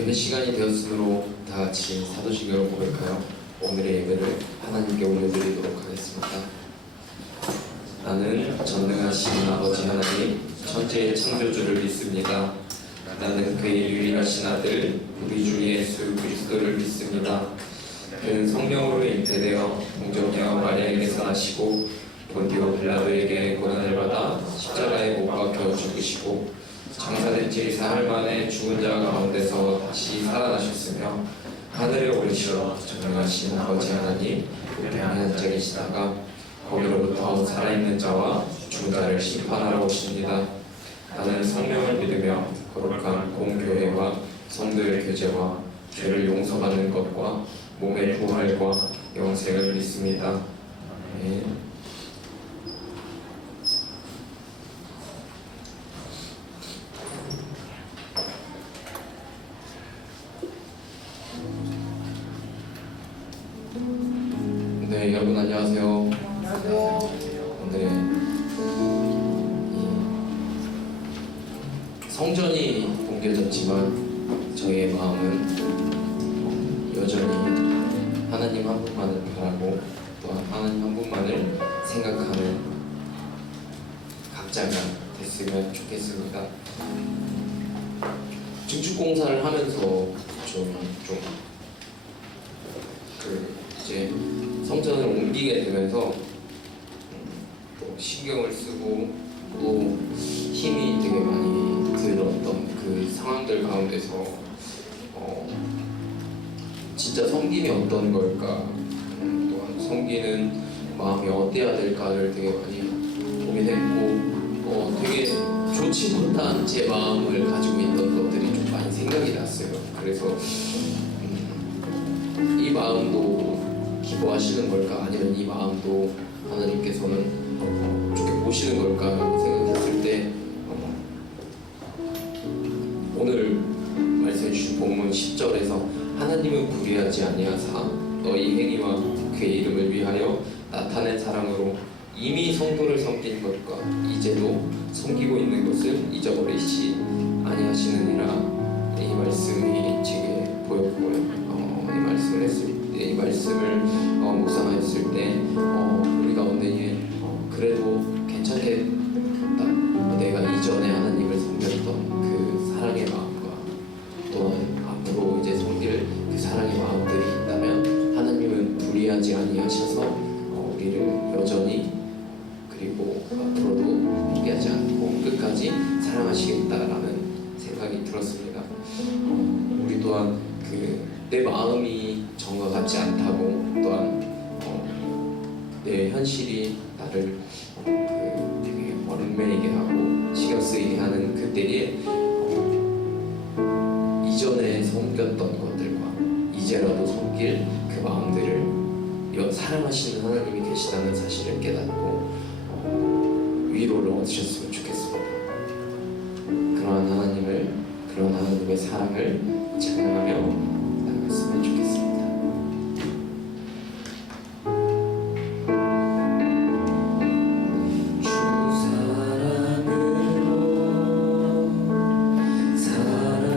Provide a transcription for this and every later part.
예배 시간이 되었으므로 다 같이 사도신경을 고백하여 오늘의 예배를 하나님께 올려드리도록 하겠습니다. 나는 전능하신 아버지 하나님, 천지의 창조주를 믿습니다. 나는 그의 유일하신 아들, 우리 주 예수 그리스도를 믿습니다. 그는 성령으로 잉태되어 동정녀 마리아에게서 나시고 본디오 빌라도에게 고난을 받아 십자가에 못 박혀 죽으시고 장사된 지 사흘 만에 죽은 자 가운데서 다시 살아나셨으며 하늘에 오르시어 전능하신 아버지 하나님 우편한 자 계시다가 거기로부터 살아있는 자와 죽은 자를 심판하러 오십니다. 나는 성령을 믿으며 거룩한 공교회와 성도의 교제와 죄를 용서받는 것과 몸의 부활과 영생을 믿습니다. 아멘. 네, 여러분 안녕하세요. 오늘 성전이 옮겨졌지만 저희의 마음은 여전히 하나님 한 분만을 바라고 또한 하나님 한 분만을 생각하는 각자가 됐으면 좋겠습니다. 증축공사를 하면서 이제 성전을 옮기게 되면서 또 신경을 쓰고 또 힘이 되게 많이 들었던 그 상황들 가운데서 진짜 섬김이 어떤 걸까, 또한 섬기는 마음이 어때야 될까를 되게 많이 고민했고 되게 좋지 못한 제 마음을 가지고 있던 것들이 좀 많이 생각이 났어요. 그래서 이 마음도 기뻐하시는 걸까, 아니면 이 마음도 하나님께서는 좋게 보시는 걸까 생각했을 때 오늘 말씀해 주신 본문 10절에서 하나님은 불의하지 아니하사 너희 행위와 그의 이름을 위하여 나타낸 사랑으로 이미 성도를 섬긴 것과 이제도 섬기고 있는 것을 잊어버리시 아니하시느니라. 이 말씀이 지금 보였고요. 이 말씀을 묵상했을 때 우리 가운데 그래도 괜찮겠다. 내가 이전에 하나님을 섬겼던 그 사랑의 마음과 또한 앞으로 이제 섬길 그 사랑의 마음들이 있다면 하나님은 불의하지 아니하셔서 우리를 여전히 그리고 앞으로도 포기하지 않고 끝까지 사랑하시겠다라는 생각이 들었습니다. 우리 또한 내 마음이 정과 같지 않다고 또한 내 현실이 나를 되게 얽매이게 하고 신경 쓰이게 하는 그때에 이전에 섬겼던 것들과 이제라도 섬길 그 마음들을 사랑하시는 하나님이 계시다는 사실을 깨닫고 위로를 얻으셨으면 좋겠습니다. 그러한 하나님의 사랑을 찬양하며 나갔으면 좋겠습니다. 사랑으로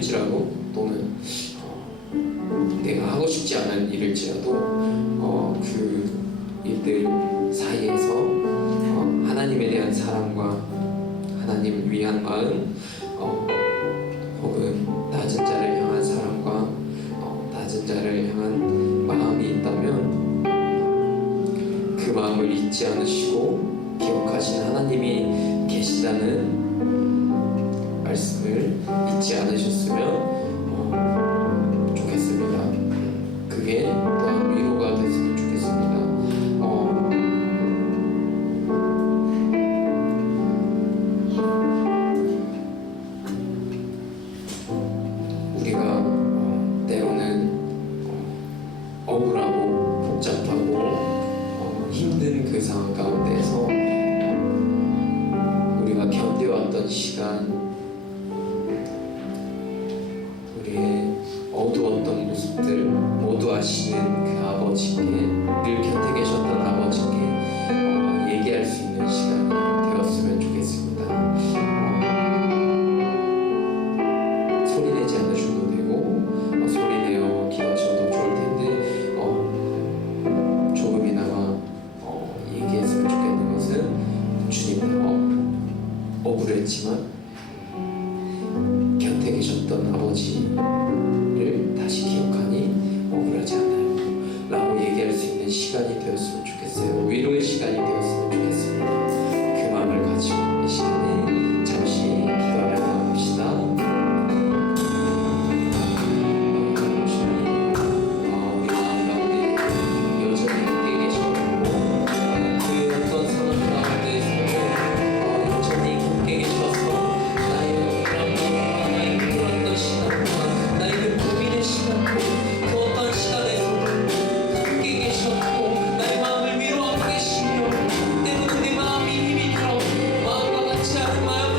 일일지라도 또는 내가 하고 싶지 않은 일일지라도 그 일들 사이에서 하나님에 대한 사랑과 하나님을 위한 마음, 혹은 낮은 자를 향한 사랑과 낮은 자를 향한 마음이 있다면 그 마음을 잊지 않으시고 기억하신 하나님이 계시다는 말씀을 잊지 않으셨으면 좋겠습니다. 그게 또한 위로가 됐으면 좋겠습니다. 우리가 때로는 억울하고 복잡하고 힘든 그 상황 가운데서 우리가 견뎌왔던 시간, 우리의 어두웠던 모습들 모두 아시는 그 아버지께, 늘 곁에 계셨던 아버지께 얘기할 수 있는 시간이 되었으면 좋겠습니다. 소리내지 않으셔도 되고 소리내어 기도하셔도 좋을 텐데 조금이나마 얘기했으면 좋겠는 것은 주님, 억울했지만 곁에 계셨던 아버지를 다시 기억하니 억울하지 않아요 라고 얘기할 수 있는 시간이 되었으면 좋겠어요. 위로의 시간이 되었으면 좋겠습니다. 그 마음을 가지고 이 시간에 잠시 기도하며 나갑시다. 우리 마음 가운데 여전히 함께 계셨고 그 어떤 상황 가운데서도 여전히 함께 계셔서 나의 그런 마음과 나의 힘들었던 시간과 나의 그 고민의 시간과 그 어떤 시간에서도 함께 계셨고 나의 마음을 위로하고 계시며 때로는 내 마음이 힘이 들어 마음과 같지 않은 마음을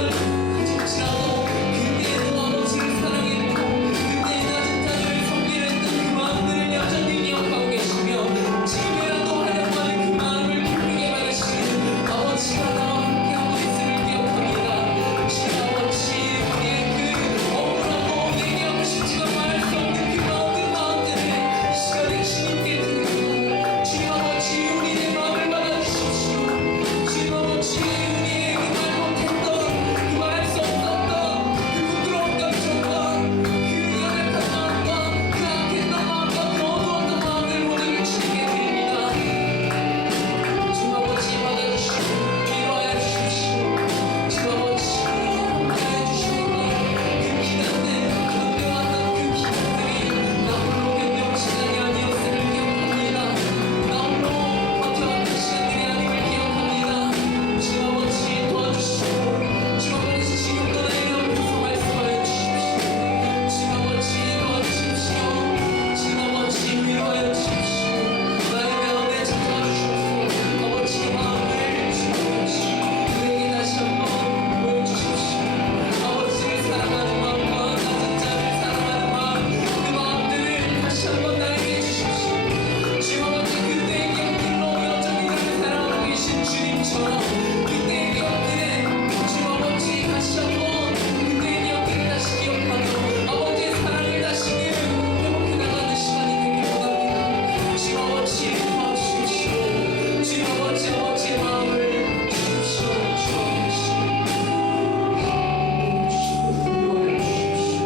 가질지라도 그때에도 아버지를 사랑했고 그때의 낮은 자들을 섬기려 했던 그 마음들을 여전히 기억하고 계시며 지금이라도 하나님과의 그 마음을 기쁘게 받으시는 아버지가 나와 함께하고 있음을 기억합니다. 주님 아버지, 우리의 그 억울하고 얘기하고 싶지만 말할 수 없는 그 마음들을 이 시간에 주님께 드립니다. 주님 아버지, 우리의 마음을 받아주십시오. 주님 아버지, 우리의 그 말 못했던 그 말할 수 없었던 그 부끄러운 감정과 그 연약한 마음과 그 악했던 마음과 그 어두웠던 마음들 모두를 주님께 드립니다. 주님 아버지, 받아주시고 위로하여 주십시오. 주님 아버지, 함께하여 주시니까 그 기간들, 견뎌왔던 그 기간들이 나 홀로 견뎌온 시간이 아니었음을 기억합니다. 나 홀로 버텨왔던 시간들이 아님을 기억합니다. 주님 아버지, 도와주시고 주님 아버지, 지금도 나의 옆에서 말씀하여 주십시오. 주님 아버지, 도와주십시오. 주님 아버지, 위로하여 주십시오. 나의 마음에 찾아와 주십시오. 아버지의 마음을 주십시오. 그에게 다시 한번 보여주십시오. 아버지를 사랑하는 마음과 낮은 자를 사랑하는 마음, 그 마음들을 다시 한번 나에게 주십시오. 주님 아버지, 그때의 기억들로 여전히 나를 사랑하고 계신 주님처럼 그때의 기억들에 주님 아버지 다시 한번 그때의 기억들을 다시 기억하며 아버지의 사랑을 다시금 회복해 나가는 시간이 되길 원합니다. 주님 아버지, 도와주십시오. 주님 아버지, 아버지의 마음을 주십시오. 주님 아버지, 위로하여 주십시오.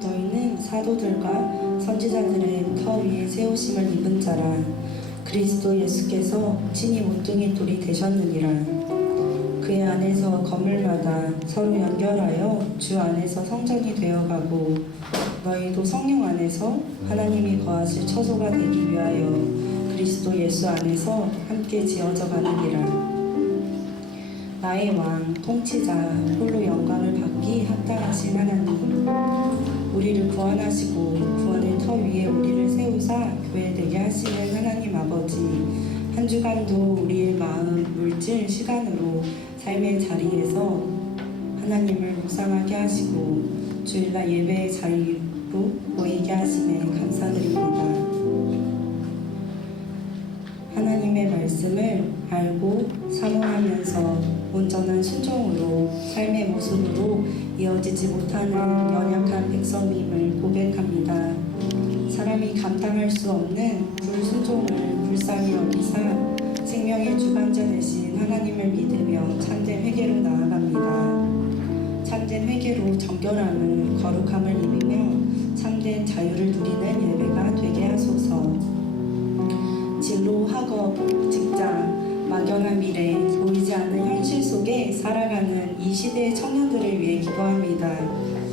너희는 사도들과 선지자들의 터 위에 세우심을 입은 자라. 그리스도 예수께서 친히 모퉁이 돌이 되셨느니라. 그의 안에서 건물마다 서로 연결하여 주 안에서 성전이 되어가고 너희도 성령 안에서 하나님이 거하실 처소가 되기 위하여 그리스도 예수 안에서 함께 지어져 가느니라. 나의 왕 통치자 홀로 영광을 받기 합당하니 하신 하나님, 우리를 구원하시고 구원의 터 위에 우리를 세우사 교회 되게 하시는 하나님 아버지, 한 주간도 우리의 마음, 물질, 시간으로 삶의 자리에서 하나님을 묵상하게 하시고 주일날 예배의 자리로 모이게 하시네 감사드립니다. 하나님의 말씀을 알고 사모하면서 온전한 순종으로 삶의 모습으로 이어지지 못하는 연약한 백성임을 고백합니다. 사람이 감당할 수 없는 불순종을 불쌍히 여기사 생명의 주관자 되신 하나님을 믿으며 참된 회개로 나아갑니다. 참된 회개로 정결함을 거룩함을 입으며 참된 자유를 누리는 예배가 되게 하소서. 진로, 학업, 직장, 막연한 미래, 보이지 않는 현실 속에 살아가는 이 시대의 청년들을 위해 기도합니다.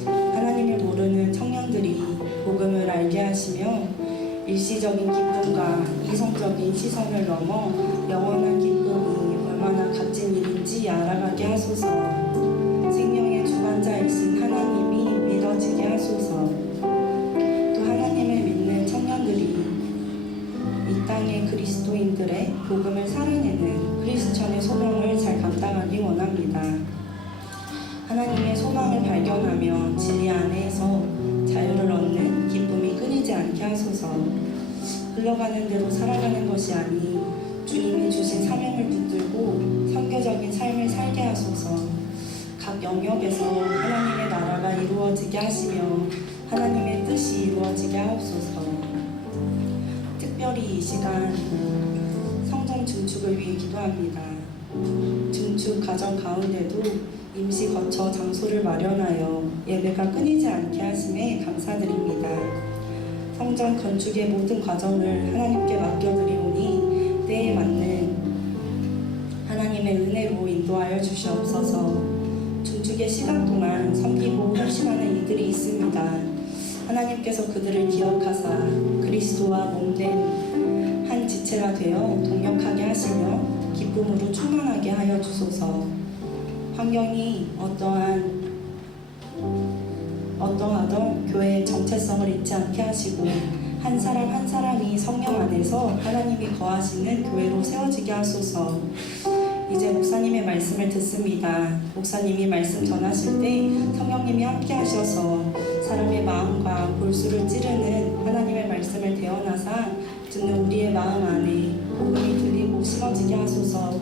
하나님을 모르는 청년들이 복음을 알게 하시며 일시적인 기쁨과 이성적인 시선을 넘어 영원한 기쁨이 얼마나 값진 일인지 알아가게 하소서. 생명의 주관자이신 하나님이 믿어지게 하소서. 또 하나님을 믿는 청년들이 이 땅의 그리스도인들의 복음을 살아내는 크리스천의 소명을 잘 감당하기 원합니다. 하나님의 소망을 발견하며 진리 안에서 자유를 얻는 기쁨이 끊이지 않게 하소서. 흘러가는 대로 살아가는 것이 아니 주님이 주신 사명을 붙들고 선교적인 삶을 살게 하소서. 각 영역에서 하나님의 나라가 이루어지게 하시며 하나님의 뜻이 이루어지게 하옵소서. 특별히 이 시간 성전 증축을 위해 기도합니다. 증축 과정 가운데도 임시 거처 장소를 마련하여 예배가 끊이지 않게 하심에 감사드립니다. 성전 건축의 모든 과정을 하나님께 맡겨드리오니 때에 맞는 하나님의 은혜로 인도하여 주시옵소서. 증축의 시간 동안 섬기고 헌신하는 이들이 있습니다. 하나님께서 그들을 기억하사 그리스도와 몸된 한 지체가 되어 동역하게 하시며 기쁨으로 충만하게 하여 주소서. 환경이 어떠하던 교회의 정체성을 잊지 않게 하시고 한 사람 한 사람이 성령 안에서 하나님이 거하시는 교회로 세워지게 하소서. 이제 목사님의 말씀을 듣습니다. 목사님이 말씀 전하실 때 성령님이 함께 하셔서 사람의 마음과 골수를 찌르는 하나님의 말씀을 대언하사 듣는 우리의 마음 안에 복음이 들리고 심어지게 하소서.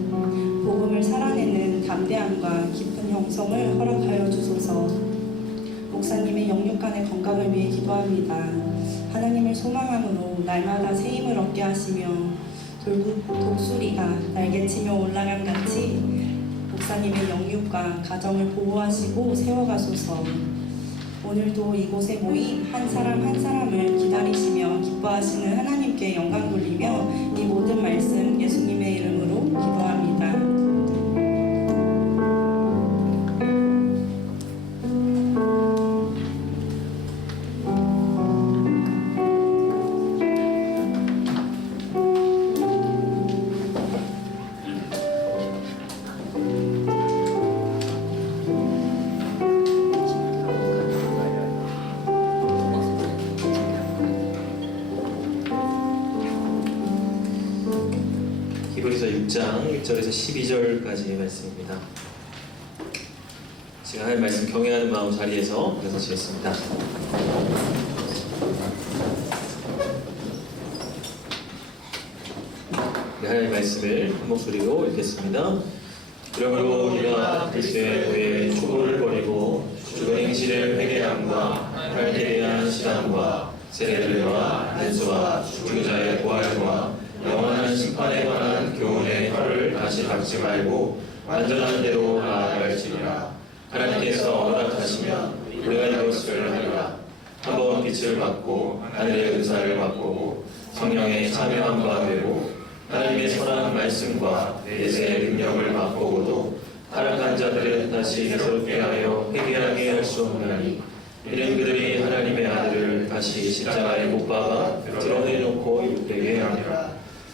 복음을 살아내는 담대함과 깊은 형성을 허락하여 주소서. 목사님의 영육간의 건강을 위해 기도합니다. 하나님을 소망함으로 날마다 새 힘을 얻게 하시며 독수리가 날개치며 올라간 같이 목사님의 영육과 가정을 보호하시고 세워가소서. 오늘도 이곳에 모인 한 사람 한 사람을 기다리시며 기뻐하시는 하나님께 영광 돌리며 이 모든 말씀 예수님의 이름으로 기도합니다. 히브리서 6장 1절에서 12절까지의 말씀입니다. 제가 할 말씀 경외하는 마음 자리에서 일어서시겠습니다. 할 말씀을 한 목소리로 읽겠습니다. 그러므로 우리가 그리스도의 도에 추구를 버리고 죽은 행실을 회개함과 하나님께 대한 신앙과 세례들과 안수와 죽은 자의 부활과 영원한 심판에 관한 교훈의 혀를 다시 닫지 말고 완전한 대로 나아갈지니라. 하나님께서 허락하시면 우리가 이것을 하리라. 한번 빛을 받고 하늘의 은사를 맛보고 성령에 참여한 바 되고 하나님의 선한 말씀과 내세의 능력을 맛보고도 타락한 자들은 다시 새롭게 하여 회개하게 할 수 없나니 이는 그들이 하나님의 아들을 다시 십자가에 못 박아 드러내놓고 욕되게 하니라.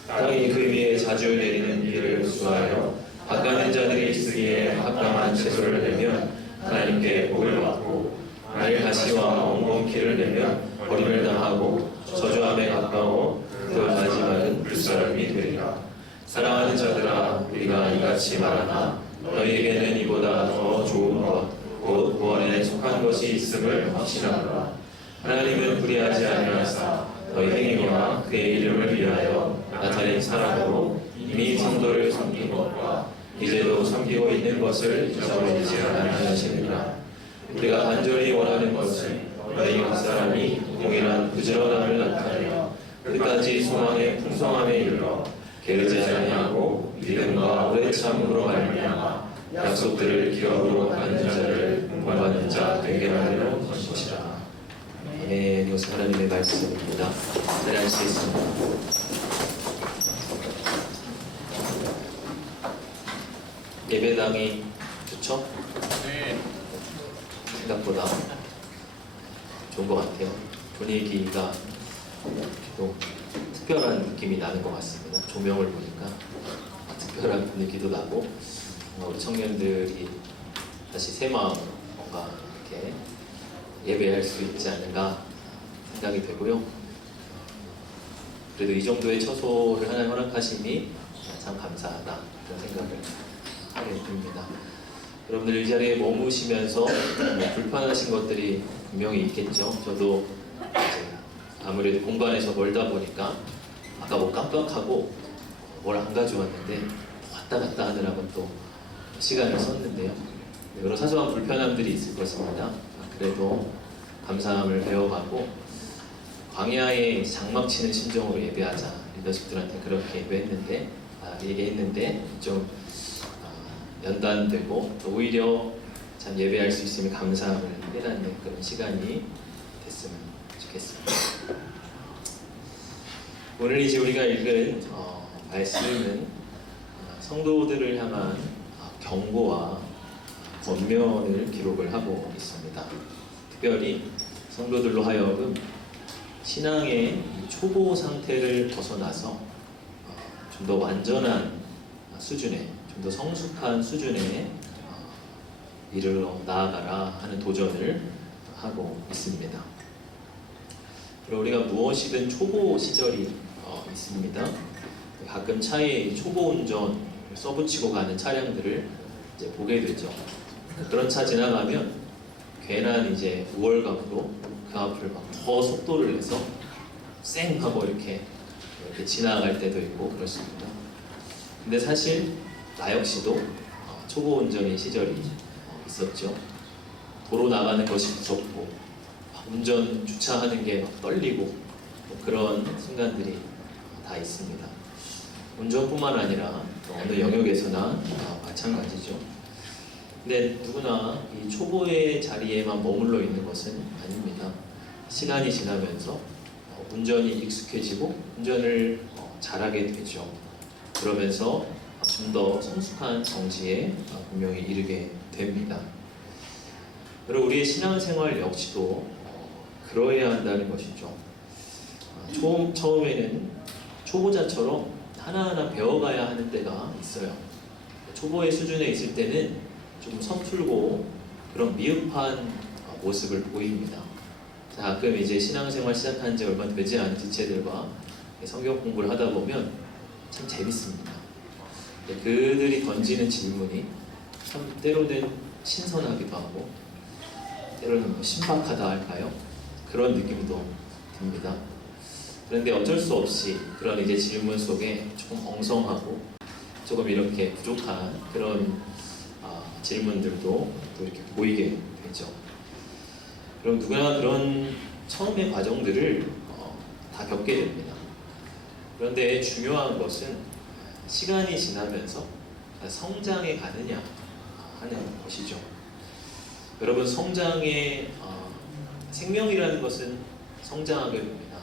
땅이 그 위에 자주 내리는 비를 수하여 바가는 자들이 쓰기에 합당한 채소를 내면 하나님께 복을 받고 가시와 엉겅퀴를 내며 버림을 당하고 저주함에 가까워 그 마지막은 불사름이 되리라. 사랑하는 자들아, 우리가 이같이 말하나 너희에게는 이보다 더 좋은 것, 곧 구원에 속한 것이 있음을 확신하노라. 하나님은 불의하지 아니하사 너희 행위와 그의 이름을 위하여 나타낸 사랑으로 이미 성도를 섬긴 것과 이제도 섬기고 있는 것을 잊어버리지 아니하시느니라. 우리가 간절히 원하는 것은 너희 각 사람이 동일한 부지런함을 나타내며 끝까지 소망의 풍성함에 이르러 게으르지 아니하고 믿음과 오래 참음으로 말미암아 약속들을 기업으로 받는 자를 공부하는 자 되게 하려는 것이라. 아멘. 이것은 하나님의 말씀입니다. 따라하시겠습니다. 예배당이 좋죠? 생각보다 좋은 것 같아요. 분위기가 또 특별한 느낌이 나는 것 같습니다. 조명을 보니까 특별한 분위기도 나고 우리 청년들이 다시 새 마음 뭔가 이렇게 예배할 수 있지 않는가 생각이 되고요. 그래도 이 정도의 처소를 하나님 허락하시니 참 감사하다 그런 생각을 하게 됩니다. 여러분들 이 자리에 머무시면서 불편하신 것들이 분명히 있겠죠. 저도 이제 아무래도 공간에서 멀다 보니까 아까 뭐 깜빡하고 뭘 안 가져왔는데 왔다 갔다 하느라고 또 시간을 썼는데요. 여러 사소한 불편함들이 있을 것입니다. 그래도 감사함을 배워가고 광야에 장막 치는 심정으로 예배하자. 리더십들한테 그렇게 얘기했는데 좀 연단되고 또 오히려 참 예배할 수 있으면 감사함을 깨닫는 그런 시간이 됐으면 좋겠습니다. 오늘 이제 우리가 읽은 말씀은 성도들을 향한 경고와 권면을 기록을 하고 있습니다. 특별히 성도들로 하여금 신앙의 초보 상태를 벗어나서 좀 더 완전한 수준에, 좀 더 성숙한 수준에 이르러 나아가라 하는 도전을 하고 있습니다. 그리고 우리가 무엇이든 초보 시절이 있습니다. 가끔 차에 초보 운전 써붙이고 가는 차량들을 이제 보게 되죠. 그런 차 지나가면 괜한 이제 우월감으로 그 앞을 막 더 속도를 내서 쌩 하고 이렇게 지나갈 때도 있고 그렇습니다. 근데 사실 나 역시도 초보 운전의 시절이 있었죠. 도로 나가는 것이 무섭고 운전 주차하는 게 막 떨리고 그런 순간들이 다 있습니다. 운전뿐만 아니라 어느 영역에서나 마찬가지죠. 근데 누구나 이 초보의 자리에만 머물러 있는 것은 아닙니다. 시간이 지나면서 운전이 익숙해지고 운전을 잘하게 되죠. 그러면서 좀 더 성숙한 정지에 분명히 이르게 됩니다. 그리고 우리의 신앙생활 역시도 그러해야 한다는 것이죠. 처음에는 초보자처럼 하나하나 배워가야 하는 때가 있어요. 초보의 수준에 있을 때는 좀 서툴고 그런 미흡한 모습을 보입니다. 가끔 이제 신앙생활 시작한 지 얼마 되지 않은 지체들과 성경 공부를 하다 보면 참 재밌습니다. 그들이 던지는 질문이 참 때로는 신선하기도 하고 때로는 신박하다 할까요? 그런 느낌도 듭니다. 그런데 어쩔 수 없이 그런 이제 질문 속에 조금 엉성하고 조금 이렇게 부족한 그런 질문들도 또 이렇게 보이게 되죠. 그럼 누구나 그런 처음의 과정들을 다 겪게 됩니다. 그런데 중요한 것은 시간이 지나면서 성장해 가느냐 하는 것이죠. 여러분 성장의 생명이라는 것은 성장하게 됩니다.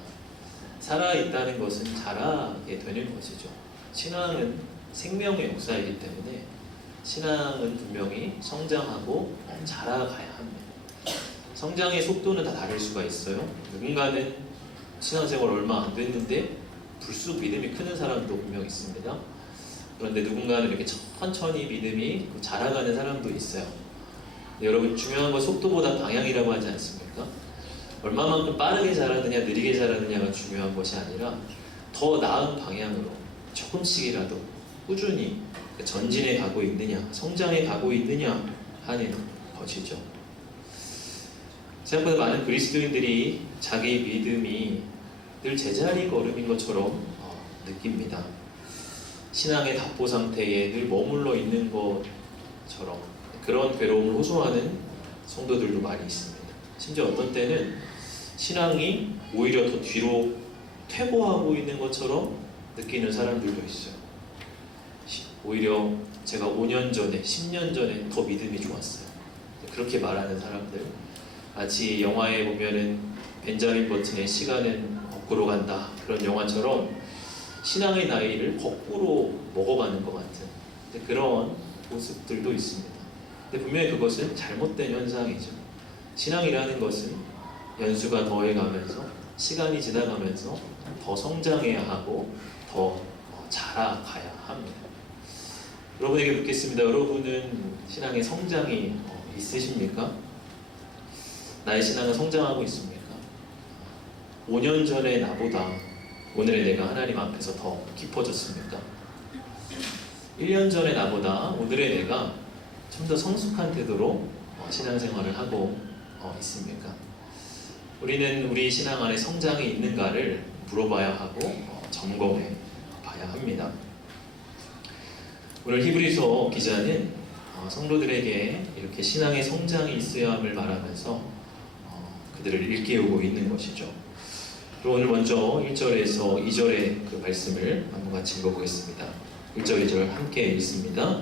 살아있다는 것은 자라게 되는 것이죠. 신앙은 생명의 역사이기 때문에 신앙은 분명히 성장하고 자라가야 합니다. 성장의 속도는 다 다를 수가 있어요. 누군가는 신앙생활 얼마 안 됐는데 불쑥 믿음이 크는 사람도 분명 있습니다. 그런데 누군가는 이렇게 천천히 믿음이 자라가는 사람도 있어요. 여러분 중요한 건 속도보다 방향이라고 하지 않습니까? 얼마만큼 빠르게 자라느냐 느리게 자라느냐가 중요한 것이 아니라 더 나은 방향으로 조금씩이라도 꾸준히 전진해 가고 있느냐, 성장해 가고 있느냐 하는 것이죠. 생각보다 많은 그리스도인들이 자기 믿음이 늘 제자리 걸음인 것처럼 느낍니다. 신앙의 답보 상태에 늘 머물러 있는 것처럼 그런 괴로움을 호소하는 성도들도 많이 있습니다. 심지어 어떤 때는 신앙이 오히려 더 뒤로 퇴보하고 있는 것처럼 느끼는 사람들도 있어요. 오히려 제가 5년 전에, 10년 전에 더 믿음이 좋았어요. 그렇게 말하는 사람들, 마치 영화에 보면은 벤자민 버튼의 시간은 거꾸로 간다 그런 영화처럼 신앙의 나이를 거꾸로 먹어가는 것 같은 그런 모습들도 있습니다. 근데 분명히 그것은 잘못된 현상이죠. 신앙이라는 것은 연수가 더해가면서 시간이 지나가면서 더 성장해야 하고 더 자라가야 합니다. 여러분에게 묻겠습니다. 여러분은 신앙의 성장이 있으십니까? 나의 신앙은 성장하고 있습니까? 5년 전의 나보다 오늘의 내가 하나님 앞에서 더 깊어졌습니까? 1년 전의 나보다 오늘의 내가 좀 더 성숙한 태도로 신앙생활을 하고 있습니까? 우리는 우리 신앙 안에 성장이 있는가를 물어봐야 하고 점검해 봐야 합니다. 오늘 히브리서 기자는 성도들에게 이렇게 신앙의 성장이 있어야 함을 말하면서 그들을 일깨우고 있는 것이죠. 그럼 오늘 먼저 1절에서 2절의 그 말씀을 한번 같이 읽어보겠습니다. 1절, 2절 함께 읽습니다.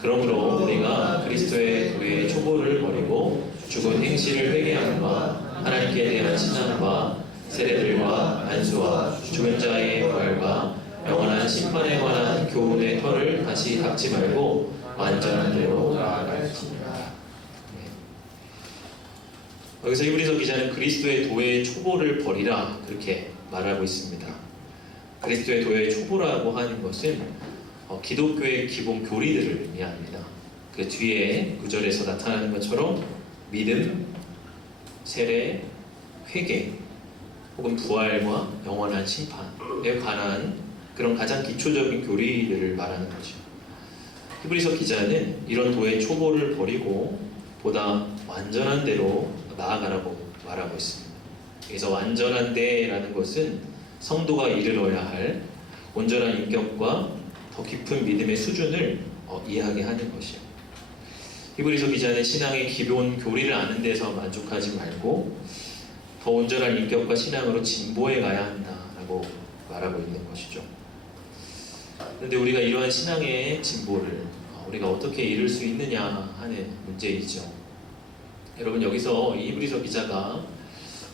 그러므로 우리가 그리스도의 도의 초보를 버리고 죽은 행실을 회개함과 하나님께 대한 신앙과 세례들과 안수와 죽은 자의 부활과 영원한 심판에 관한 교훈의 털을 다시 닦지 말고 완전한 대로 나아갈지니라. 여기서 히브리서 기자는 그리스도의 도의 초보를 버리라 그렇게 말하고 있습니다. 그리스도의 도의 초보라고 하는 것은 기독교의 기본 교리들을 의미합니다. 그 뒤에 구절에서 나타나는 것처럼 믿음, 세례, 회개 혹은 부활과 영원한 심판에 관한 그런 가장 기초적인 교리들을 말하는 거죠. 히브리서 기자는 이런 도의 초보를 버리고 보다 완전한 대로 나아가라고 말하고 있습니다. 그래서 완전한 데라는 것은 성도가 이르러야 할 온전한 인격과 더 깊은 믿음의 수준을 이야기하는 것이요. 히브리서 기자는 신앙의 기본 교리를 아는 데서 만족하지 말고 더 온전한 인격과 신앙으로 진보해 가야 한다라고 말하고 있는 것이죠. 그런데 우리가 이러한 신앙의 진보를 우리가 어떻게 이룰 수 있느냐 하는 문제이죠. 여러분 여기서 이 히브리서 기자가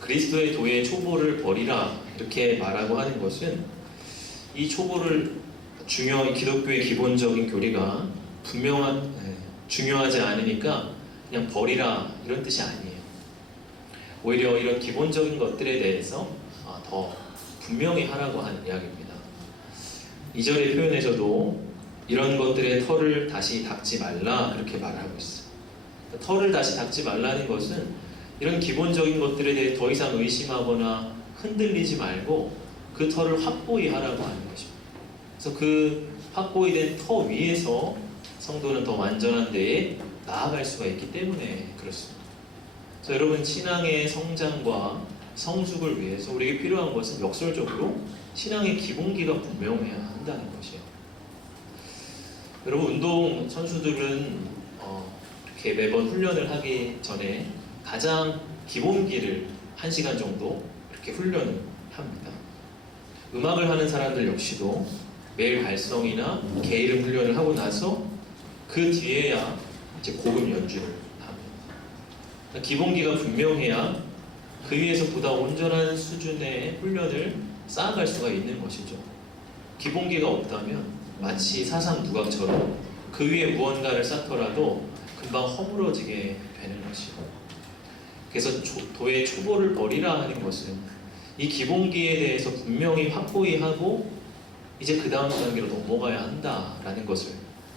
그리스도의 도의 초보를 버리라 이렇게 말하고 하는 것은 이 초보를 기독교의 기본적인 교리가 중요하지 않으니까 그냥 버리라 이런 뜻이 아니에요. 오히려 이런 기본적인 것들에 대해서 더 분명히 하라고 하는 이야기입니다. 2절의 표현에서도 이런 것들의 털을 다시 닦지 말라 그렇게 말하고 있어요. 털을 다시 닦지 말라는 것은 이런 기본적인 것들에 대해 더 이상 의심하거나 흔들리지 말고 그 털을 확고히 하라고 하는 것입니다. 그래서 그 확고히 된 터 위에서 성도는 더 완전한 데에 나아갈 수가 있기 때문에 그렇습니다. 그래서 여러분 신앙의 성장과 성숙을 위해서 우리에게 필요한 것은 역설적으로 신앙의 기본기가 분명해야 한다는 것이에요. 여러분 운동 선수들은 이렇게 매번 훈련을 하기 전에 가장 기본기를 1시간 정도 이렇게 훈련을 합니다. 음악을 하는 사람들 역시도 매일 발성이나 게이름 훈련을 하고 나서 그 뒤에야 이제 고음 연주를 합니다. 기본기가 분명해야 그 위에서 보다 온전한 수준의 훈련을 쌓아갈 수가 있는 것이죠. 기본기가 없다면 마치 사상 누각처럼 그 위에 무언가를 쌓더라도 금방 허물어지게 되는 것이죠. 그래서 도의 초보를 버리라 하는 것은 이 기본기에 대해서 분명히 확고히 하고 이제 그 다음 단계로 넘어가야 한다라는 것을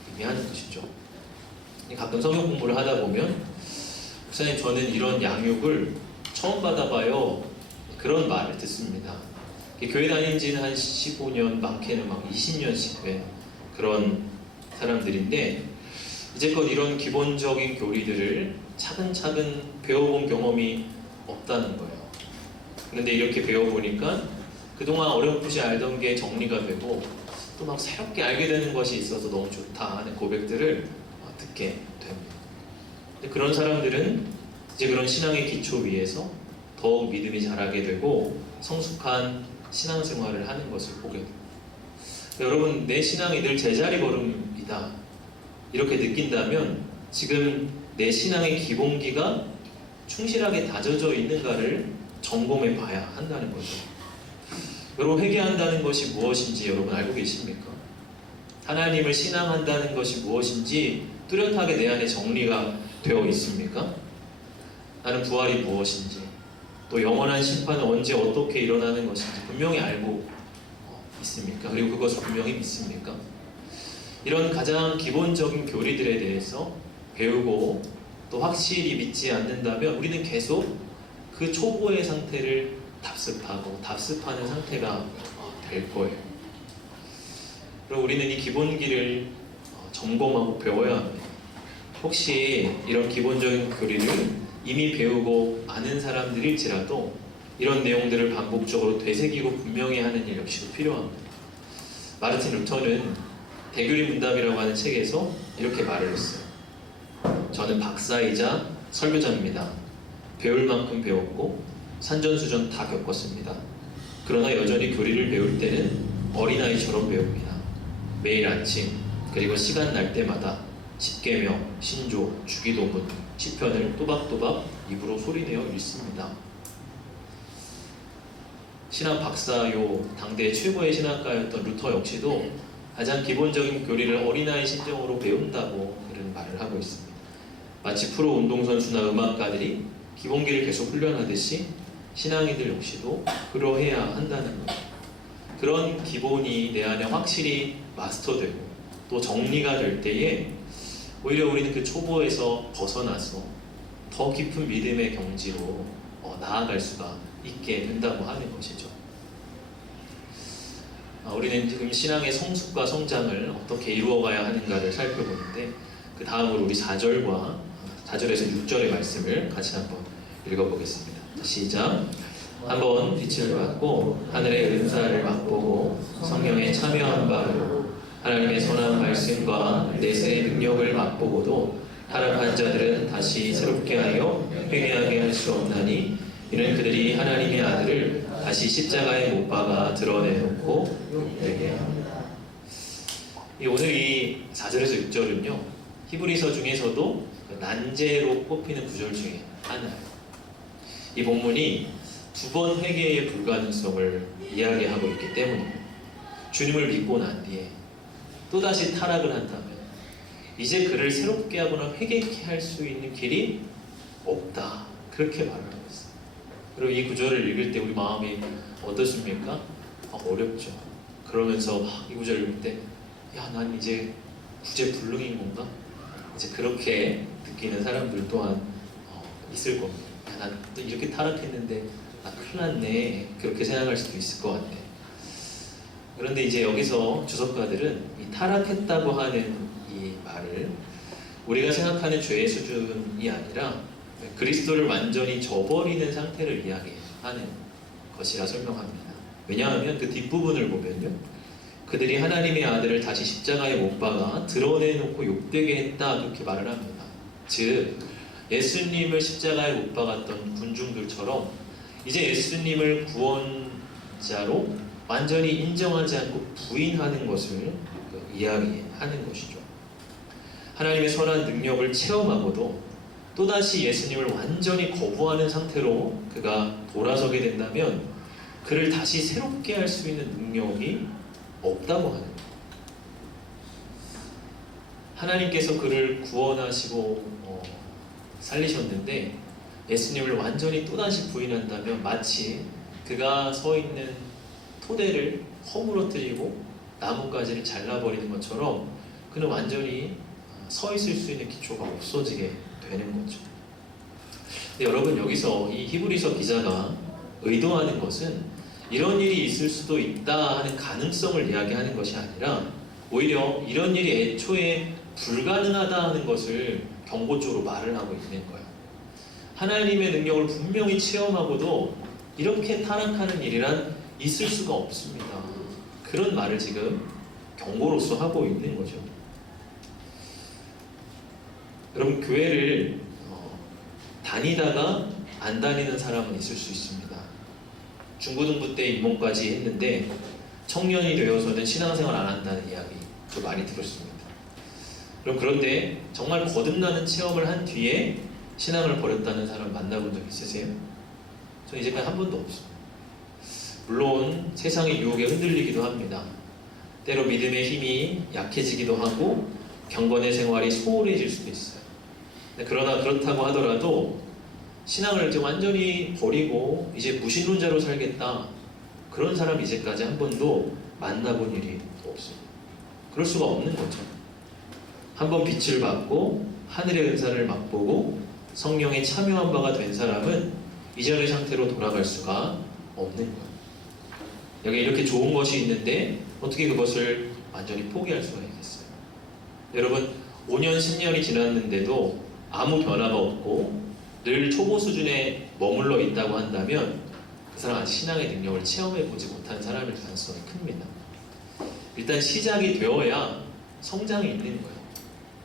의미하는 것이죠. 가끔 성경 공부를 하다 보면 목사님 저는 이런 양육을 처음 받아봐요 그런 말을 듣습니다. 교회 다닌 지는 한 15년 많게는 막 20년씩 된 그런 사람들인데 이제껏 이런 기본적인 교리들을 차근차근 배워본 경험이 없다는 거예요. 그런데 이렇게 배워보니까 그동안 어렴풋이 알던 게 정리가 되고 또 막 새롭게 알게 되는 것이 있어서 너무 좋다 하는 고백들을 듣게 됩니다. 근데 그런 사람들은 이제 그런 신앙의 기초 위에서 더욱 믿음이 자라게 되고 성숙한 신앙생활을 하는 것을 보게 됩니다. 여러분, 내 신앙이 늘 제자리 걸음이다 이렇게 느낀다면 지금 내 신앙의 기본기가 충실하게 다져져 있는가를 점검해 봐야 한다는 거죠. 여러분, 회개한다는 것이 무엇인지 여러분 알고 계십니까? 하나님을 신앙한다는 것이 무엇인지 뚜렷하게 내 안에 정리가 되어 있습니까? 나는 부활이 무엇인지, 또 영원한 심판은 언제 어떻게 일어나는 것인지 분명히 알고 있습니까? 그리고 그것을 분명히 믿습니까? 이런 가장 기본적인 교리들에 대해서 배우고 또 확실히 믿지 않는다면 우리는 계속 그 초보의 상태를 답습하는 상태가 될 거예요. 그리고 우리는 이 기본기를 점검하고 배워야 합니다. 혹시 이런 기본적인 교리를 이미 배우고 아는 사람들일지라도 이런 내용들을 반복적으로 되새기고 분명히 하는 일 역시도 필요합니다. 마르틴 루터는 대교리 문답이라고 하는 책에서 이렇게 말을 했어요. 저는 박사이자 설교자입니다. 배울 만큼 배웠고 산전수전 다 겪었습니다. 그러나 여전히 교리를 배울 때는 어린아이처럼 배웁니다. 매일 아침 그리고 시간 날 때마다 십계명, 신조, 주기도문, 시편을 또박또박 입으로 소리내어 읽습니다. 신학 박사요 당대 최고의 신학가였던 루터 역시도 가장 기본적인 교리를 어린아이 심정으로 배운다고 그런 말을 하고 있습니다. 마치 프로 운동선수나 음악가들이 기본기를 계속 훈련하듯이 신앙인들 역시도 그러해야 한다는 거죠. 그런 기본이 내 안에 확실히 마스터되고 또 정리가 될 때에 오히려 우리는 그 초보에서 벗어나서 더 깊은 믿음의 경지로 나아갈 수가 있게 된다고 하는 것이죠. 우리는 지금 신앙의 성숙과 성장을 어떻게 이루어가야 하는가를 살펴보는데 그 다음으로 우리 4절에서 6절의 말씀을 같이 한번 읽어보겠습니다. 시작. 한번 빛을 받고 하늘의 은사를 맛보고 성령에 참여한 바로 하나님의 선한 말씀과 내세의 능력을 맛보고도 타락한 자들은 다시 새롭게 하여 회개하게 할 수 없나니 이는 그들이 하나님의 아들을 다시 십자가에 못 박아 드러내놓고 회개합니다. 오늘 이 4절에서 6절은요 히브리서 중에서도 난제로 꼽히는 구절 중에 하나예요. 이 본문이 2번 회개의 불가능성을 이야기하고 있기 때문입니다. 주님을 믿고 난 뒤에 또다시 타락을 한다면 이제 그를 새롭게 하거나 회개케 할 수 있는 길이 없다. 그렇게 말을 하고 있어요. 그리고 이 구절을 읽을 때 우리 마음이 어떻습니까? 어렵죠. 그러면서 이 구절을 읽을 때 야, 난 이제 구제불능인 건가? 이제 그렇게 느끼는 사람들 또한 있을 겁니다. 난 또 이렇게 타락했는데 나 큰일 났네 그렇게 생각할 수도 있을 것 같아. 그런데 이제 여기서 주석가들은 이 타락했다고 하는 이 말을 우리가 생각하는 죄의 수준이 아니라 그리스도를 완전히 저버리는 상태를 이야기하는 것이라 설명합니다. 왜냐하면 그 뒷부분을 보면요 그들이 하나님의 아들을 다시 십자가에 못 박아 드러내놓고 욕되게 했다 그렇게 말을 합니다. 즉 예수님을 십자가에 못 박았던 군중들처럼 이제 예수님을 구원자로 완전히 인정하지 않고 부인하는 것을 이야기하는 것이죠. 하나님의 선한 능력을 체험하고도 또다시 예수님을 완전히 거부하는 상태로 그가 돌아서게 된다면 그를 다시 새롭게 할 수 있는 능력이 없다고 하는 거예요. 하나님께서 그를 구원하시고 살리셨는데 예수님을 완전히 또다시 부인한다면 마치 그가 서 있는 토대를 허물어뜨리고 나뭇가지를 잘라버리는 것처럼 그는 완전히 서 있을 수 있는 기초가 없어지게 되는 거죠. 근데 여러분, 여기서 이 히브리서 기자가 의도하는 것은 이런 일이 있을 수도 있다 하는 가능성을 이야기하는 것이 아니라 오히려 이런 일이 애초에 불가능하다 하는 것을 경고적으로 말을 하고 있는 거예요. 하나님의 능력을 분명히 체험하고도 이렇게 타락하는 일이란 있을 수가 없습니다. 그런 말을 지금 경고로서 하고 있는 거죠. 여러분, 교회를 다니다가 안 다니는 사람은 있을 수 있습니다. 중고등부 때 입문까지 했는데 청년이 되어서는 신앙생활 안 한다는 이야기 저 많이 들었습니다. 그런데 정말 거듭나는 체험을 한 뒤에 신앙을 버렸다는 사람 만나본 적 있으세요? 저 이제까지 한 번도 없어요. 물론 세상의 유혹에 흔들리기도 합니다. 때로 믿음의 힘이 약해지기도 하고 경건의 생활이 소홀해질 수도 있어요. 그러나 그렇다고 하더라도 신앙을 이제 완전히 버리고 이제 무신론자로 살겠다, 그런 사람 이제까지 한 번도 만나본 일이 없습니다. 그럴 수가 없는 거죠. 한번 빛을 받고 하늘의 은사를 맛보고 성령에 참여한 바가 된 사람은 이전의 상태로 돌아갈 수가 없는 거예요. 여기 이렇게 좋은 것이 있는데 어떻게 그것을 완전히 포기할 수가 있겠어요? 여러분, 5년, 10년이 지났는데도 아무 변화가 없고 늘 초보 수준에 머물러 있다고 한다면 그 사람 아직 신앙의 능력을 체험해 보지 못한 사람일 가능성이 큽니다. 일단 시작이 되어야 성장이 있는 거예요.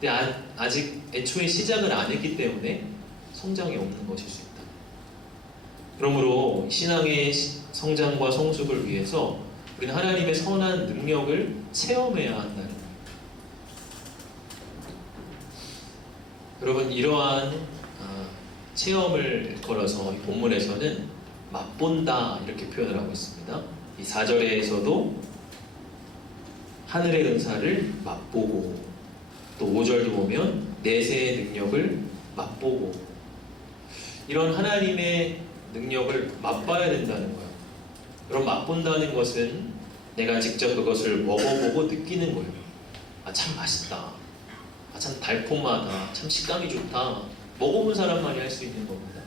근데 아직 애초에 시작을 안 했기 때문에 성장이 없는 것일 수 있다. 그러므로 신앙의 성장과 성숙을 위해서 우리는 하나님의 선한 능력을 체험해야 한다는 거예요. 여러분, 이러한 체험을 걸어서 이 본문에서는 맛본다 이렇게 표현을 하고 있습니다. 이 4절에서도 하늘의 은사를 맛보고, 또 5절도 보면 내세의 능력을 맛보고, 이런 하나님의 능력을 맛봐야 된다는 거예요. 그럼 맛본다는 것은 내가 직접 그것을 먹어보고 느끼는 거예요. 아, 참 맛있다. 아, 참 달콤하다. 참 식감이 좋다. 먹어본 사람만이 할 수 있는 겁니다.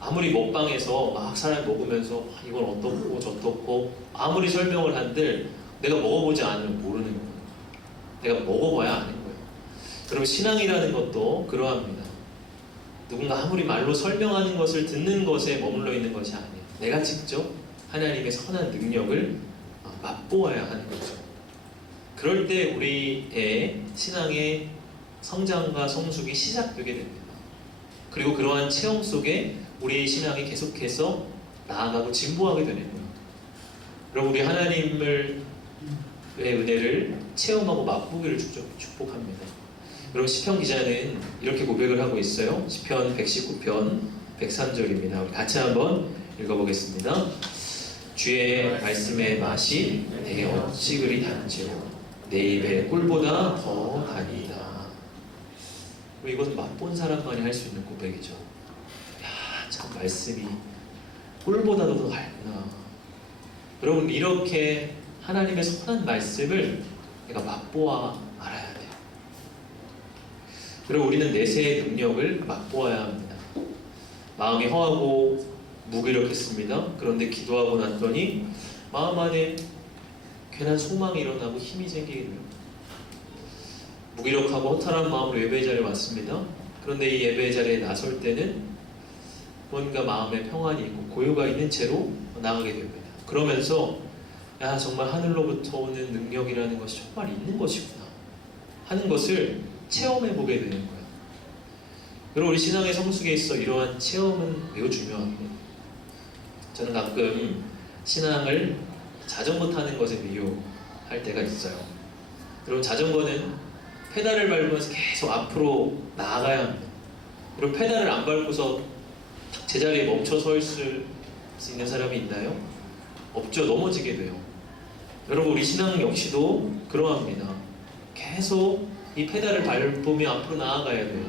아무리 먹방에서 막 사람이 먹으면서 이건 어떻고 저떻고 아무리 설명을 한들 내가 먹어보지 않으면 모르는 거예요. 내가 먹어봐야 아는 거예요. 그럼 신앙이라는 것도 그러합니다. 누군가 아무리 말로 설명하는 것을 듣는 것에 머물러 있는 것이 아니에요. 내가 직접 하나님의 선한 능력을 맛보아야 하는 거죠. 그럴 때 우리의 신앙의 성장과 성숙이 시작되게 됩니다. 그리고 그러한 체험 속에 우리의 신앙이 계속해서 나아가고 진보하게 되는 거예요. 그럼 우리 하나님의 은혜를 체험하고 맛보기를 축복합니다. 여러분, 시편 기자는 이렇게 고백을 하고 있어요. 시편 119편 103절입니다. 우리 같이 한번 읽어보겠습니다. 주의 말씀의 맛이 내게 어찌 그리 단지요 내 입에 꿀보다 더 단이다. 이것은 맛본 사람만이 할 수 있는 고백이죠. 야, 참 말씀이 꿀보다도 더 달구나. 여러분, 이렇게 하나님의 선한 말씀을 내가 맛보아 알아야 돼요. 그리고 우리는 내세의 능력을 맛보아야 합니다. 마음이 허하고 무기력했습니다. 그런데 기도하고 났더니 마음 안에 괜한 소망이 일어나고 힘이 생기게 돼요. 무기력하고 허탈한 마음으로 예배 자리에 왔습니다. 그런데 이 예배 자리에 나설 때는 뭔가 마음에 평안이 있고 고요가 있는 채로 나가게 됩니다. 그러면서 야, 정말 하늘로부터 오는 능력이라는 것이 정말 있는 것이구나 하는 것을 체험해 보게 되는 거예요. 여러분, 우리 신앙의 성숙에 있어 이러한 체험은 매우 중요합니다. 저는 가끔 신앙을 자전거 타는 것에 비유할 때가 있어요. 여러분, 자전거는 페달을 밟으면서 계속 앞으로 나아가야 합니다. 그리고 페달을 안 밟고서 제자리에 멈춰 서 있을 수 있는 사람이 있나요? 없죠. 넘어지게 돼요. 여러분, 우리 신앙 역시도 그러합니다. 계속 이 페달을 밟으며 앞으로 나아가야 돼요.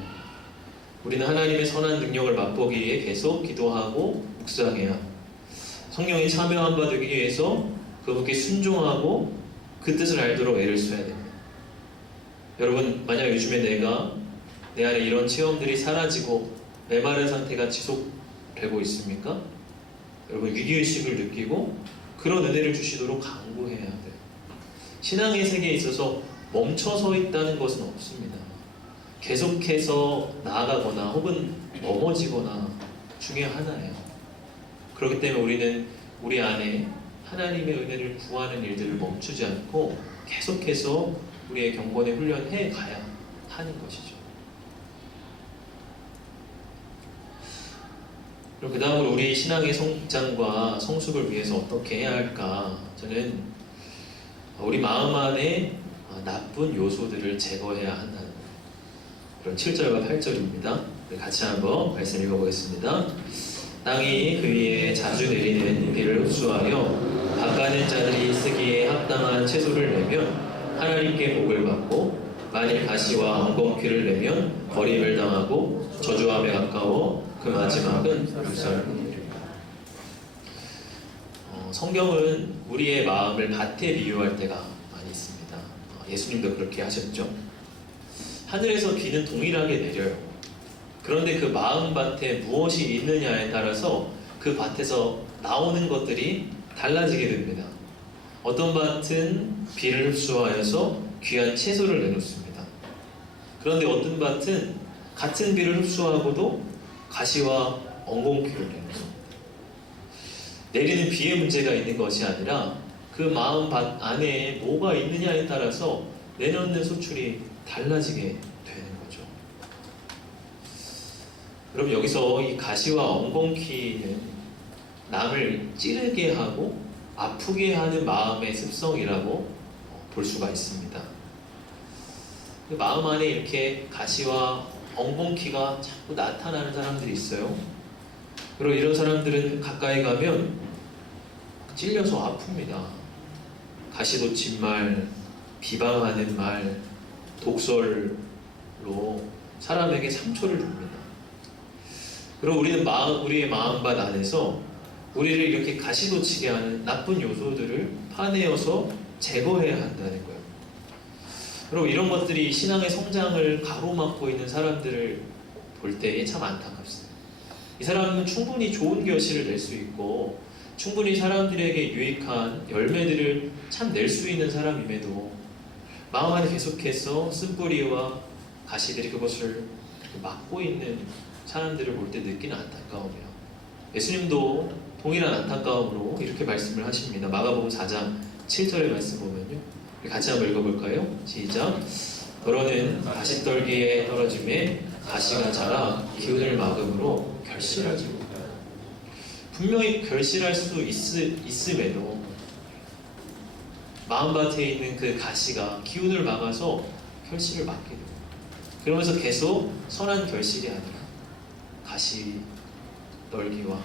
우리는 하나님의 선한 능력을 맛보기 위해 계속 기도하고 묵상해야, 성령이 참여한 바 되기 위해서 그분께 순종하고 그 뜻을 알도록 애를 써야 됩니다. 여러분, 만약 요즘에 내 안에 이런 체험들이 사라지고 메마른 상태가 지속되고 있습니까? 여러분, 위기의식을 느끼고 그런 은혜를 주시도록 간구해야 돼요. 신앙의 세계에 있어서 멈춰서 있다는 것은 없습니다. 계속해서 나아가거나 혹은 넘어지거나 중에 하나예요. 그렇기 때문에 우리는 우리 안에 하나님의 은혜를 구하는 일들을 멈추지 않고 계속해서 우리의 경건에 훈련해 가야 하는 것이죠. 그리고 그 다음으로 우리 신앙의 성장과 성숙을 위해서 어떻게 해야 할까? 저는 우리 마음 안에 나쁜 요소들을 제거해야 한다는 그런 7절과 8절입니다. 같이 한번 말씀 읽어보겠습니다. 땅이 그 위에 자주 내리는 비를 흡수하여 닦아낸 자들이 쓰기에 합당한 채소를 내면 하나님께 복을 받고, 만일 가시와 엉겅퀴를 내면 버림을 당하고 저주함에 가까워 그 마지막은 불살입니다. 성경은 우리의 마음을 밭에 비유할 때가 많이 있습니다. 예수님도 그렇게 하셨죠. 하늘에서 비는 동일하게 내려요. 그런데 그 마음밭에 무엇이 있느냐에 따라서 그 밭에서 나오는 것들이 달라지게 됩니다. 어떤 밭은 비를 흡수하여서 귀한 채소를 내놓습니다. 그런데 어떤 밭은 같은 비를 흡수하고도 가시와 엉겅퀴를 내놓습니다. 내리는 비의 문제가 있는 것이 아니라 그 마음밭 안에 뭐가 있느냐에 따라서 내놓는 소출이 달라지게 되는 거죠. 여러분, 여기서 이 가시와 엉겅퀴는 남을 찌르게 하고 아프게 하는 마음의 습성이라고 볼 수가 있습니다. 그 마음 안에 이렇게 가시와 엉겅퀴가 자꾸 나타나는 사람들이 있어요. 그리고 이런 사람들은 가까이 가면 찔려서 아픕니다. 가시돋친 말, 비방하는 말, 독설로 사람에게 상처를 줍니다. 그리고 우리는 우리의 마음밭 안에서 우리를 이렇게 가시돋치게 하는 나쁜 요소들을 파내어서 제거해야 한다는 거예요. 그리고 이런 것들이 신앙의 성장을 가로막고 있는 사람들을 볼 때에 참 안타깝습니다. 이 사람은 충분히 좋은 결실을 낼 수 있고 충분히 사람들에게 유익한 열매들을 참 낼 수 있는 사람임에도 마음 안에 계속해서 쓴뿌리와 가시들이 그것을 막고 있는 사람들을 볼 때 느끼는 안타까움이에요. 예수님도 동일한 안타까움으로 이렇게 말씀을 하십니다. 마가복음 4장 7절의 말씀 보면요, 같이 한번 읽어볼까요? 시작. 더러는 가시떨기에 떨어짐에 가시가 자라 기운을 막음으로 결실하지 못하요. 분명히 결실할 수 있음에도 마음밭에 있는 그 가시가 기운을 막아서 결실을 막게 됩니다. 그러면서 계속 선한 결실이 아니라 가시 떨기와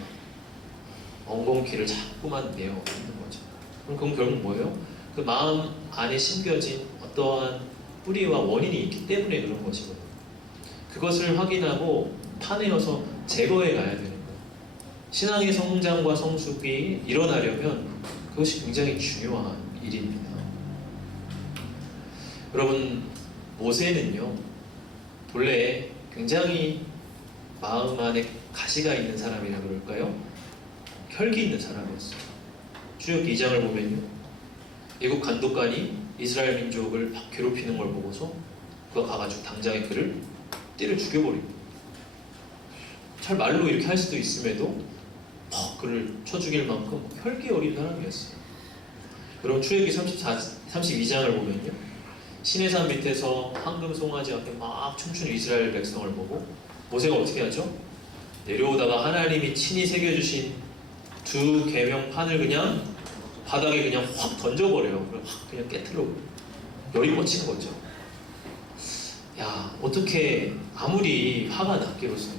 엉겅퀴를 자꾸만 내어 있는 거죠. 그럼 그건 결국 뭐예요? 그 마음 안에 심겨진 어떠한 뿌리와 원인이 있기 때문에 그런 것이거든요. 그것을 확인하고 파내어서 제거해 가야 되는 거예요. 신앙의 성장과 성숙이 일어나려면 그것이 굉장히 중요한 일입니다. 여러분, 모세는요, 본래 굉장히 마음 안에 가시가 있는 사람이라 그럴까요? 혈기 있는 사람이었어요. 출애굽기 2장을 보면요, 애국 간독관이 이스라엘 민족을 막 괴롭히는 걸 보고서 그가 가가지고 당장에 그를 때려 죽여버립니다. 잘 말로 이렇게 할 수도 있음에도 그를 쳐 죽일 만큼 혈기 어린 사람이었어요. 여러분, 출애굽기 32장을 보면요, 시내산 밑에서 황금 송아지 앞에 막 춤추는 이스라엘 백성을 보고 모세가 어떻게 하죠? 내려오다가 하나님이 친히 새겨주신 두 계명판을 그냥 바닥에 그냥 확 던져버려요. 그냥 깨트려 열이 뻗치는 거죠. 야, 어떻게 아무리 화가 났기로서는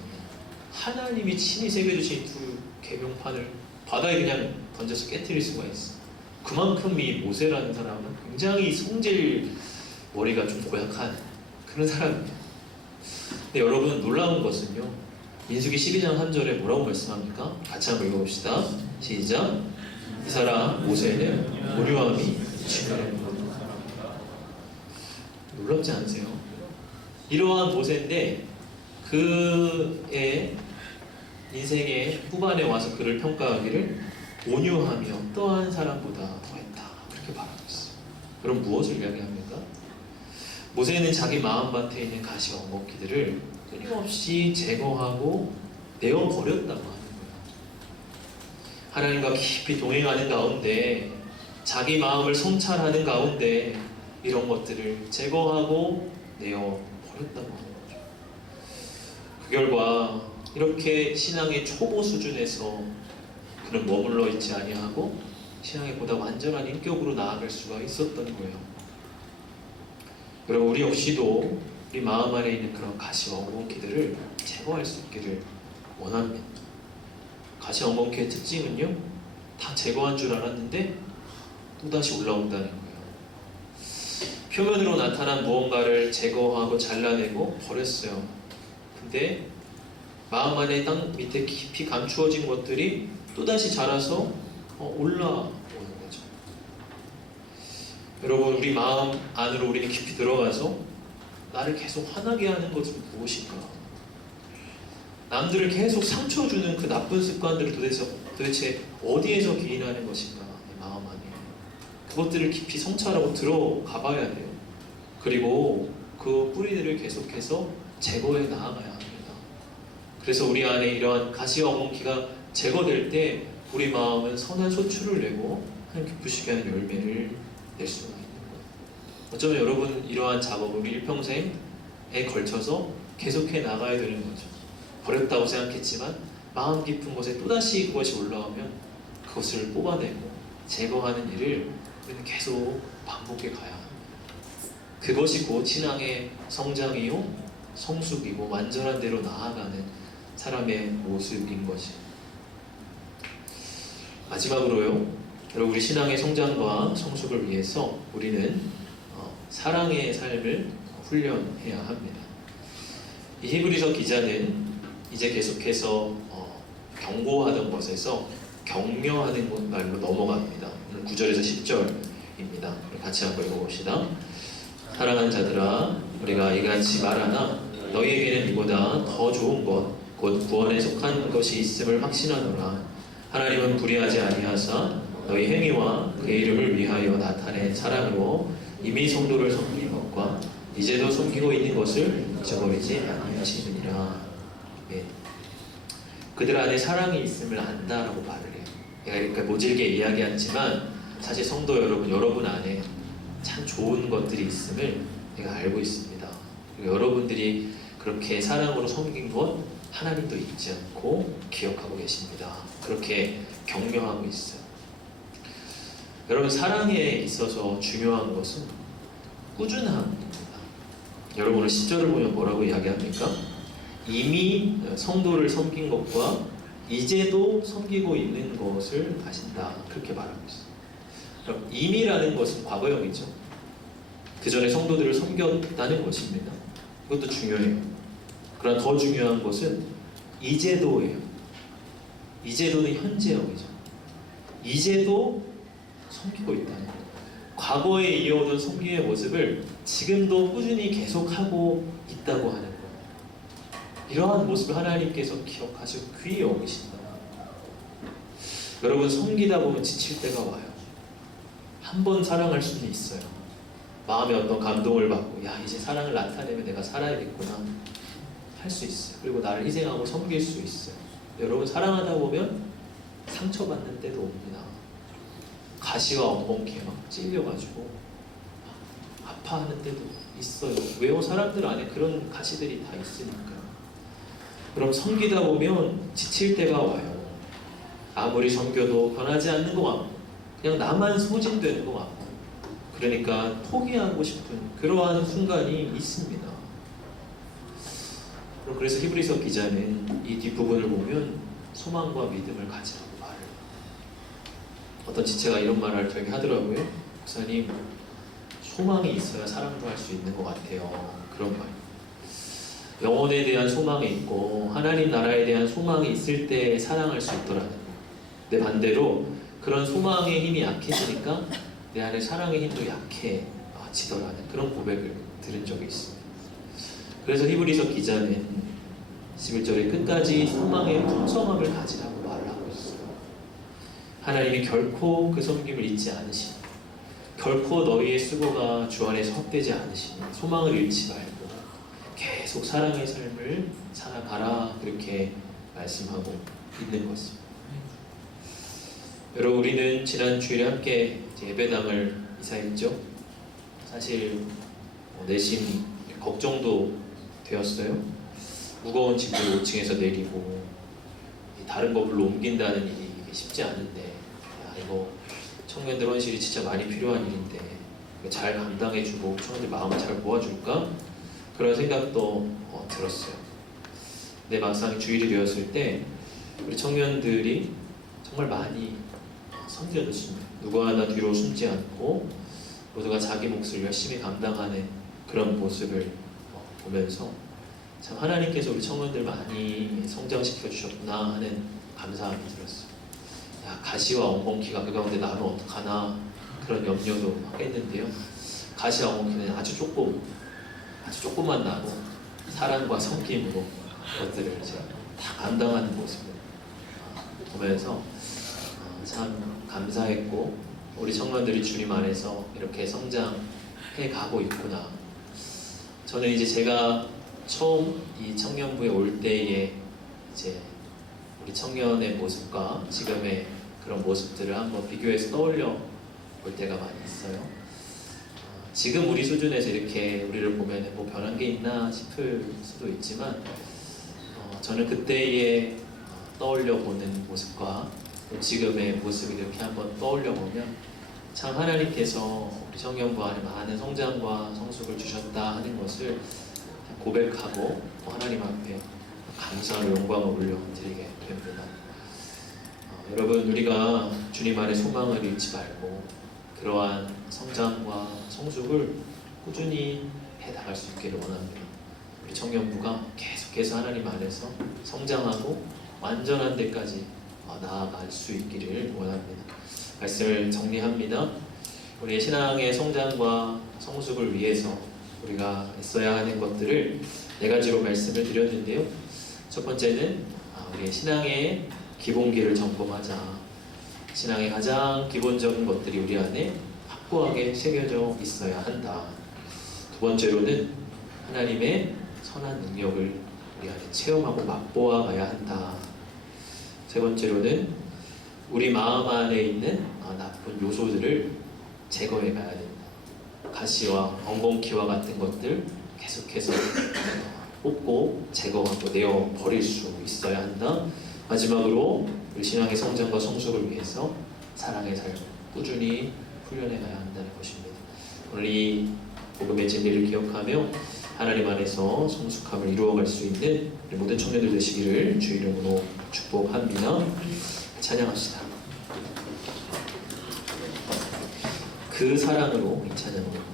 하나님이 친히 새겨주신 두 계명판을 바다에 그냥 던져서 깨트릴 수가 있어. 그만큼 이 모세라는 사람은 굉장히 성질 머리가 좀 고약한 그런 사람입니다. 근데 여러분, 놀라운 것은요, 민수기 12장 3절에 뭐라고 말씀합니까? 같이 한번 읽어봅시다. 시작. 이 사람 모세는 오류함이 중요합니다. 놀랍지 않으세요? 이러한 모세인데 그의 인생의 후반에 와서 그를 평가하기를 온유함이 어떠한 사람보다 더했다, 그렇게 말하고 있어요. 그럼 무엇을 이야기합니까? 모세는 자기 마음밭에 있는 가시 엉겅퀴들을 끊임없이 제거하고 내어버렸다고 하는 거예요. 하나님과 깊이 동행하는 가운데, 자기 마음을 성찰하는 가운데 이런 것들을 제거하고 내어버렸다고 하는 거죠. 그 결과 이렇게 신앙의 초보 수준에서 그는 머물러 있지 아니하고 신앙의 보다 완전한 인격으로 나아갈 수가 있었던 거예요. 그리고 우리 역시도 우리 마음 안에 있는 그런 가시 엉겅퀴들을 제거할 수 있기를 원합니다. 가시 엉겅퀴의 특징은요, 다 제거한 줄 알았는데 또다시 올라온다는 거예요. 표면으로 나타난 무언가를 제거하고 잘라내고 버렸어요. 근데 마음 안에 땅 밑에 깊이 감추어진 것들이 또다시 자라서 올라오는 거죠. 여러분, 우리 마음 안으로 우리는 깊이 들어가서 나를 계속 화나게 하는 것은 무엇인가? 남들을 계속 상처 주는 그 나쁜 습관들을 도대체 어디에서 기인하는 것인가? 내 마음 안에 그것들을 깊이 성찰하고 들어가 봐야 돼요. 그리고 그 뿌리들을 계속해서 제거해 나아가야 합니다. 그래서 우리 안에 이러한 가시 엉겅퀴가 제거될 때 우리 마음은 선한 소출을 내고 하나님 기쁘시게 하는 열매를 낼 수가 있는 거예요. 어쩌면 여러분, 이러한 작업을 일평생에 걸쳐서 계속해 나가야 되는 거죠. 버렸다고 생각했지만 마음 깊은 곳에 또다시 그것이 올라오면 그것을 뽑아내고 제거하는 일을 우리는 계속 반복해 가야 합니다. 그것이 곧 신앙의 성장이요, 성숙이고 완전한 대로 나아가는 사람의 모습인 것이. 마지막으로요, 여러분, 우리 신앙의 성장과 성숙을 위해서 우리는 사랑의 삶을 훈련해야 합니다. 이 히브리서 기자는 이제 계속해서 경고하던 것에서 격려하는 말로 넘어갑니다. 오늘 9절에서 10절입니다. 같이 한번 읽어봅시다. 사랑하는 자들아, 우리가 이같이 말하나 너희에게는 이보다 더 좋은 것, 곧 구원에 속한 것이 있음을 확신하노라. 하나님은 불의하지 아니하사 너희 행위와 그의 이름을 위하여 나타낸 사랑으로 이미 성도를 섬긴 것과 이제도 섬기고 있는 것을 잊어버리지 아니하시느니라. 예. 그들 안에 사랑이 있음을 안다라고 말을 해요. 그러니까 모질게 이야기하지만 사실 성도 여러분 안에 참 좋은 것들이 있음을 내가 알고 있습니다. 그리고 여러분들이 그렇게 사랑으로 섬긴 것 하나님도 잊지 않고 기억하고 계십니다. 그렇게 격려하고 있어요. 여러분, 사랑에 있어서 중요한 것은 꾸준함입니다. 여러분, 오늘 10절을 보면 뭐라고 이야기합니까? 이미 성도를 섬긴 것과 이제도 섬기고 있는 것을 아신다, 그렇게 말하고 있어요. 그럼 이미라는 것은 과거형이죠. 그 전에 성도들을 섬겼다는 것입니다. 이것도 중요해요. 그러나 더 중요한 것은 이제도예요. 이제도는 현재형이죠. 이제도 섬기고 있다는 거예요. 과거에 이어오던 섬김의 모습을 지금도 꾸준히 계속하고 있다고 하는 거예요. 이러한 모습을 하나님께서 기억하시고 귀히 여기신다. 여러분, 섬기다 보면 지칠 때가 와요. 한 번 사랑할 수는 있어요. 마음에 어떤 감동을 받고, 야, 이제 사랑을 나타내면 내가 살아야겠구나 할 수 있어요. 그리고 나를 희생하고 섬길 수 있어요. 여러분, 사랑하다 보면 상처받는 때도 옵니다. 가시가 엉겅퀴에 막 찔려가지고 아파하는 때도 있어요. 왜요? 사람들 안에 그런 가시들이 다 있으니까. 그럼 섬기다 보면 지칠 때가 와요. 아무리 섬겨도 변하지 않는 것 같고 그냥 나만 소진되는 것 같고, 그러니까 포기하고 싶은 그러한 순간이 있습니다. 그래서 히브리서 기자는 이 뒷부분을 보면 소망과 믿음을 가지라고 말을 해요. 어떤 지체가 이런 말을 되게 하더라고요. 목사님, 소망이 있어야 사랑도 할 수 있는 것 같아요. 그런 말. 영혼에 대한 소망이 있고 하나님 나라에 대한 소망이 있을 때 사랑할 수 있더라는 거예요. 근데 반대로 그런 소망의 힘이 약해지니까 내 안에 사랑의 힘도 약해지더라는 그런 고백을 들은 적이 있습니다. 그래서 히브리서 기자는 11절에 끝까지 소망의 풍성함을 가지라고 말을 하고 있어요. 하나님이 결코 그 섬김을 잊지 않으시니, 결코 너희의 수고가 주 안에서 헛되지 않으시니 소망을 잃지 말고 계속 사랑의 삶을 살아가라, 그렇게 말씀하고 있는 것입니다. 여러분, 우리는 지난 주일에 함께 예배당을 이사했죠. 사실 내심 걱정도 되었어요. 무거운 짐을 5층에서 내리고 다른 건물로 옮긴다는 일이 이게 쉽지 않은데, 야, 이거 청년들 헌실이 진짜 많이 필요한 일인데 잘 감당해주고 청년들 마음을 잘 모아줄까? 그런 생각도 들었어요. 근데 막상 주일이 되었을 때 우리 청년들이 정말 많이 섬겨졌습니다. 누구 하나 뒤로 숨지 않고 모두가 자기 몫을 열심히 감당하는 그런 모습을 보면서 참 하나님께서 우리 청년들 많이 성장시켜 주셨구나 하는 감사함이 들었어요. 야, 가시와 엉겅퀴가 그 가운데 나면 어떡하나, 그런 염려도 했는데요. 가시와 엉겅퀴는 아주 조금만 나고 사랑과 섬김으로 것들을 이제 다 감당하는 모습을 보면서 참 감사했고, 우리 청년들이 주님 안에서 이렇게 성장해 가고 있구나. 저는 이제 제가 처음 이 청년부에 올 때에 이제 우리 청년의 모습과 지금의 그런 모습들을 한번 비교해서 떠올려 볼 때가 많이 있어요. 지금 우리 수준에서 이렇게 우리를 보면 뭐 변한 게 있나 싶을 수도 있지만, 저는 그때의 떠올려 보는 모습과 지금의 모습을 이렇게 한번 떠올려 보면 참 하나님께서 우리 청년부 안에 많은 성장과 성숙을 주셨다 하는 것을 고백하고 하나님 앞에 감사와 영광을 올려드리게 됩니다. 여러분, 우리가 주님 안에 소망을 잃지 말고 그러한 성장과 성숙을 꾸준히 해나갈 수 있기를 원합니다. 우리 청년부가 계속해서 하나님 안에서 성장하고 완전한 데까지 나아갈 수 있기를 원합니다. 말씀을 정리합니다. 우리의 신앙의 성장과 성숙을 위해서 우리가 애써야 하는 것들을 4가지로 말씀을 드렸는데요. 첫 번째는 우리의 신앙의 기본기를 점검하자. 신앙의 가장 기본적인 것들이 우리 안에 확고하게 새겨져 있어야 한다. 두 번째로는 하나님의 선한 능력을 우리 안에 체험하고 맛보아 가야 한다. 세 번째로는 우리 마음 안에 있는 나쁜 요소들을 제거해 가야 된다. 가시와 엉겅퀴와 같은 것들 계속해서 뽑고 제거하고 내어 버릴 수 있어야 한다. 마지막으로 우리 신앙의 성장과 성숙을 위해서 사랑의 삶을 꾸준히 훈련해 가야 한다는 것입니다. 오늘 이 복음의 진리를 기억하며 하나님 안에서 성숙함을 이루어갈 수 있는 우리 모든 청년들 되시기를 주 이름으로 축복합니다. 찬양합시다. 그 사랑으로 이 찬양을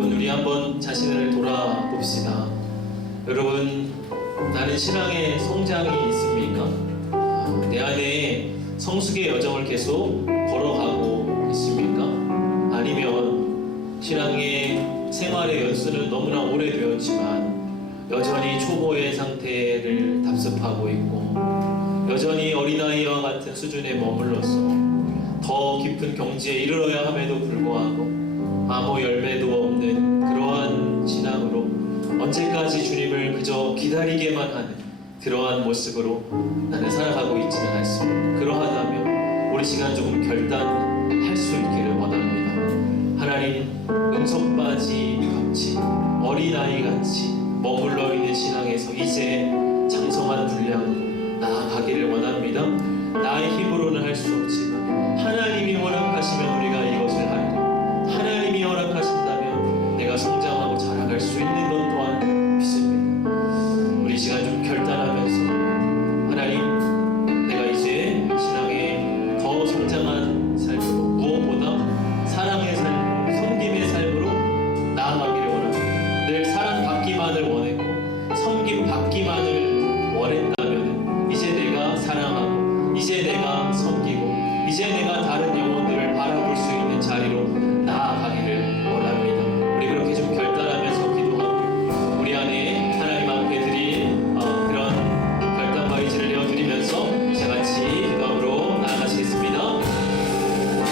여러분, 우리 한번 자신을 돌아봅시다. 여러분, 나는 신앙의 성장이 있습니까? 내 안에 성숙의 여정을 계속 걸어가고 있습니까? 아니면 신앙의 생활의 연수는 너무나 오래되었지만 여전히 초보의 상태를 답습하고 있고 여전히 어린아이와 같은 수준에 머물러서 더 깊은 경지에 이르러야 함에도 불구하고 아무 열매도 없는 그러한 신앙으로 언제까지 주님을 그저 기다리게만 하는 그러한 모습으로 나는 살아가고 있지는 않습니다. 그러하다면 우리 시간 조금 결단할 수 있기를 원합니다. 하나님, 응석바지 같이 어린아이같이 머물러 있는 신앙에서 이제 장성한 분량으로 나아가기를 원합니다. 나의 힘으로는 할 수 없지만 하나님이 허락하시면 우리가 이것을 하리라. 하나님이 허락하신다면 내가 성장하고 자라갈 수 있는 것 또한 믿습니다. 우리 시간 좀 결단하면서 하나님, 내가 이제 신앙에 더 성장한 삶으로 무엇보다 사랑의 삶, 섬김의 삶으로 나아가기를 원합니다. 늘 사랑받기만을 원했고 섬김 받기만을 원했다면 이제 내가 사랑하고 이제 내가 섬기고 이제 내가 다른 영혼들을 바라볼 수 있는 자리로 나아가기를 원합니다. 우리 그렇게 좀 결단하면서 기도하고 우리 안에 하나님 앞에 드릴 그런 결단과 의지를 내어드리면서 같이 기도함으로 나아가시겠습니다.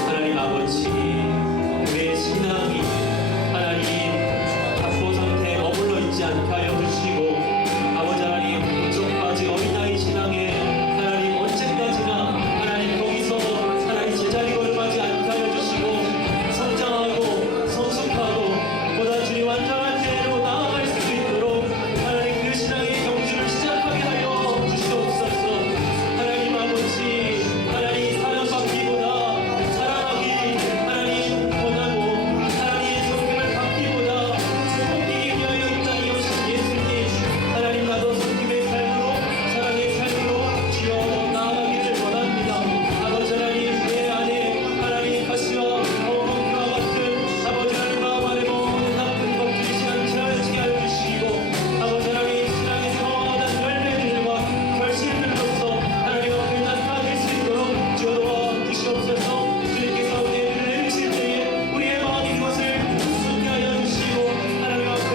하나님 아버지, 우리의 신앙이 하나님 각도 상태에 머물러 있지 않게 하여 주시고 아버지 하나님, 응석바지 어린아이 신앙에 하나님 언제까지나 하나님 거기서 하나님 제자리 걸음하지 않게 하여 주시고 성장하고 성숙하고 보다 주님 완전한 대로 나아갈 수 있도록 하나님 그 신앙의 경주를 시작하게 하여 주시옵소서. 하나님 아버지, 하나님 사랑받기보다 사랑하기 하나님 원하고 하나님의 섬김을 받기보다 섬기기 위하여 이 땅에 오신 예수님, 하나님 나도 섬김의 삶으로 사랑의 삶으로 주여 나아가기를 원합니다. 아버지 하나님, 내 안에 하나님 가시와 어머니와 같은 아버지 하나님 마음 안에 모든 나쁜 것들이 시간치게 하여 주시고 아버지 하나님, 신앙의 선한 열매들과 결실들로서 하나님 앞에 나타낼 수 있도록 주여 도와주시옵소서. 주님께서 우리를 내리실 때에 우리의 마음이 그것을 순게 하여 주시고 하나님 앞에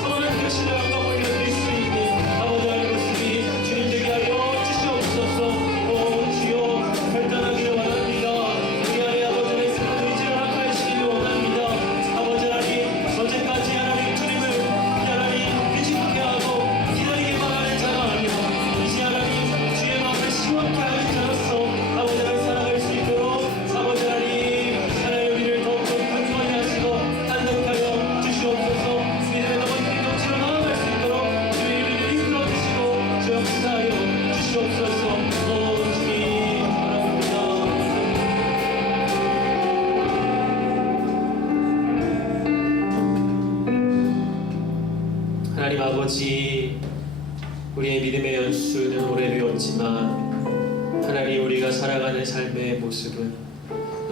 선한 결실을 아까 올려드릴 수 있는 아버지 하나님 모습이 주님 되게 하여 주시옵소서. 주여 결단하기를 원합니다. 우리 안에 아버지 하나님 새로운 의지를 허락하시기를 원합니다. 아버지 하나님, 언제까지 하나님 주님을 하나님 의지하게 하고 기다리기만 하는 자가 아니라 이제 하나님 주의 마음을 시원케 하는 자로서 아버지 하나님 살아갈 수 있도록 아버지 하나님 우리를 더욱더 간소하게 하시고 단독하여 주시옵소서. 믿음의 넘은 경치로 나아갈 수 있도록 주의 우리를 이끌어 주시고 주여 역사하여 주시옵소서. 주님 바랍니다. 하나님 아버지, 우리의 믿음의 연수는 오래되었지만 하나님, 우리가 살아가는 삶의 모습은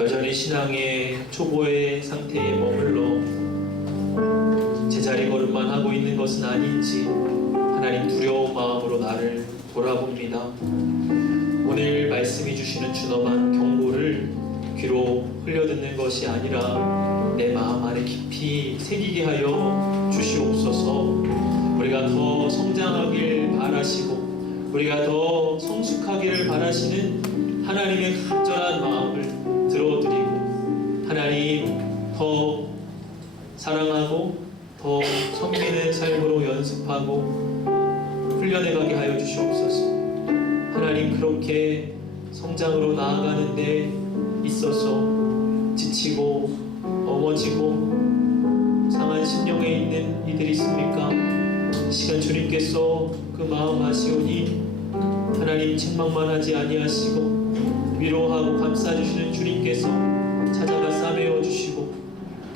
여전히 신앙의 초보의 상태에 머물러 제자리 걸음만 하고 있는 것은 아닌지 하나님 두려운 마음으로 나를 돌아봅니다. 오늘 말씀이 주시는 준엄한 경고를 귀로 흘려듣는 것이 아니라 내 마음 안에 깊이 새기게 하여 주시옵소서. 우리가 더 성장하길 바라시고 우리가 더 성숙하기를 바라시는 하나님의 간절한 마음을 들어드리고 하나님, 더 사랑하고 더 섬기는 삶으로 연습하고 훈련해가게 하여 주시옵소서. 하나님, 그렇게 성장으로 나아가는 데 있어서 지치고 넘어지고 상한 심령에 있는 이들이 있습니까? 시간 주님께서 그 마음 아시오니 하나님, 책망만 하지 아니하시고 위로하고 감싸주시는 주님께서 찾아가 싸매어 주시고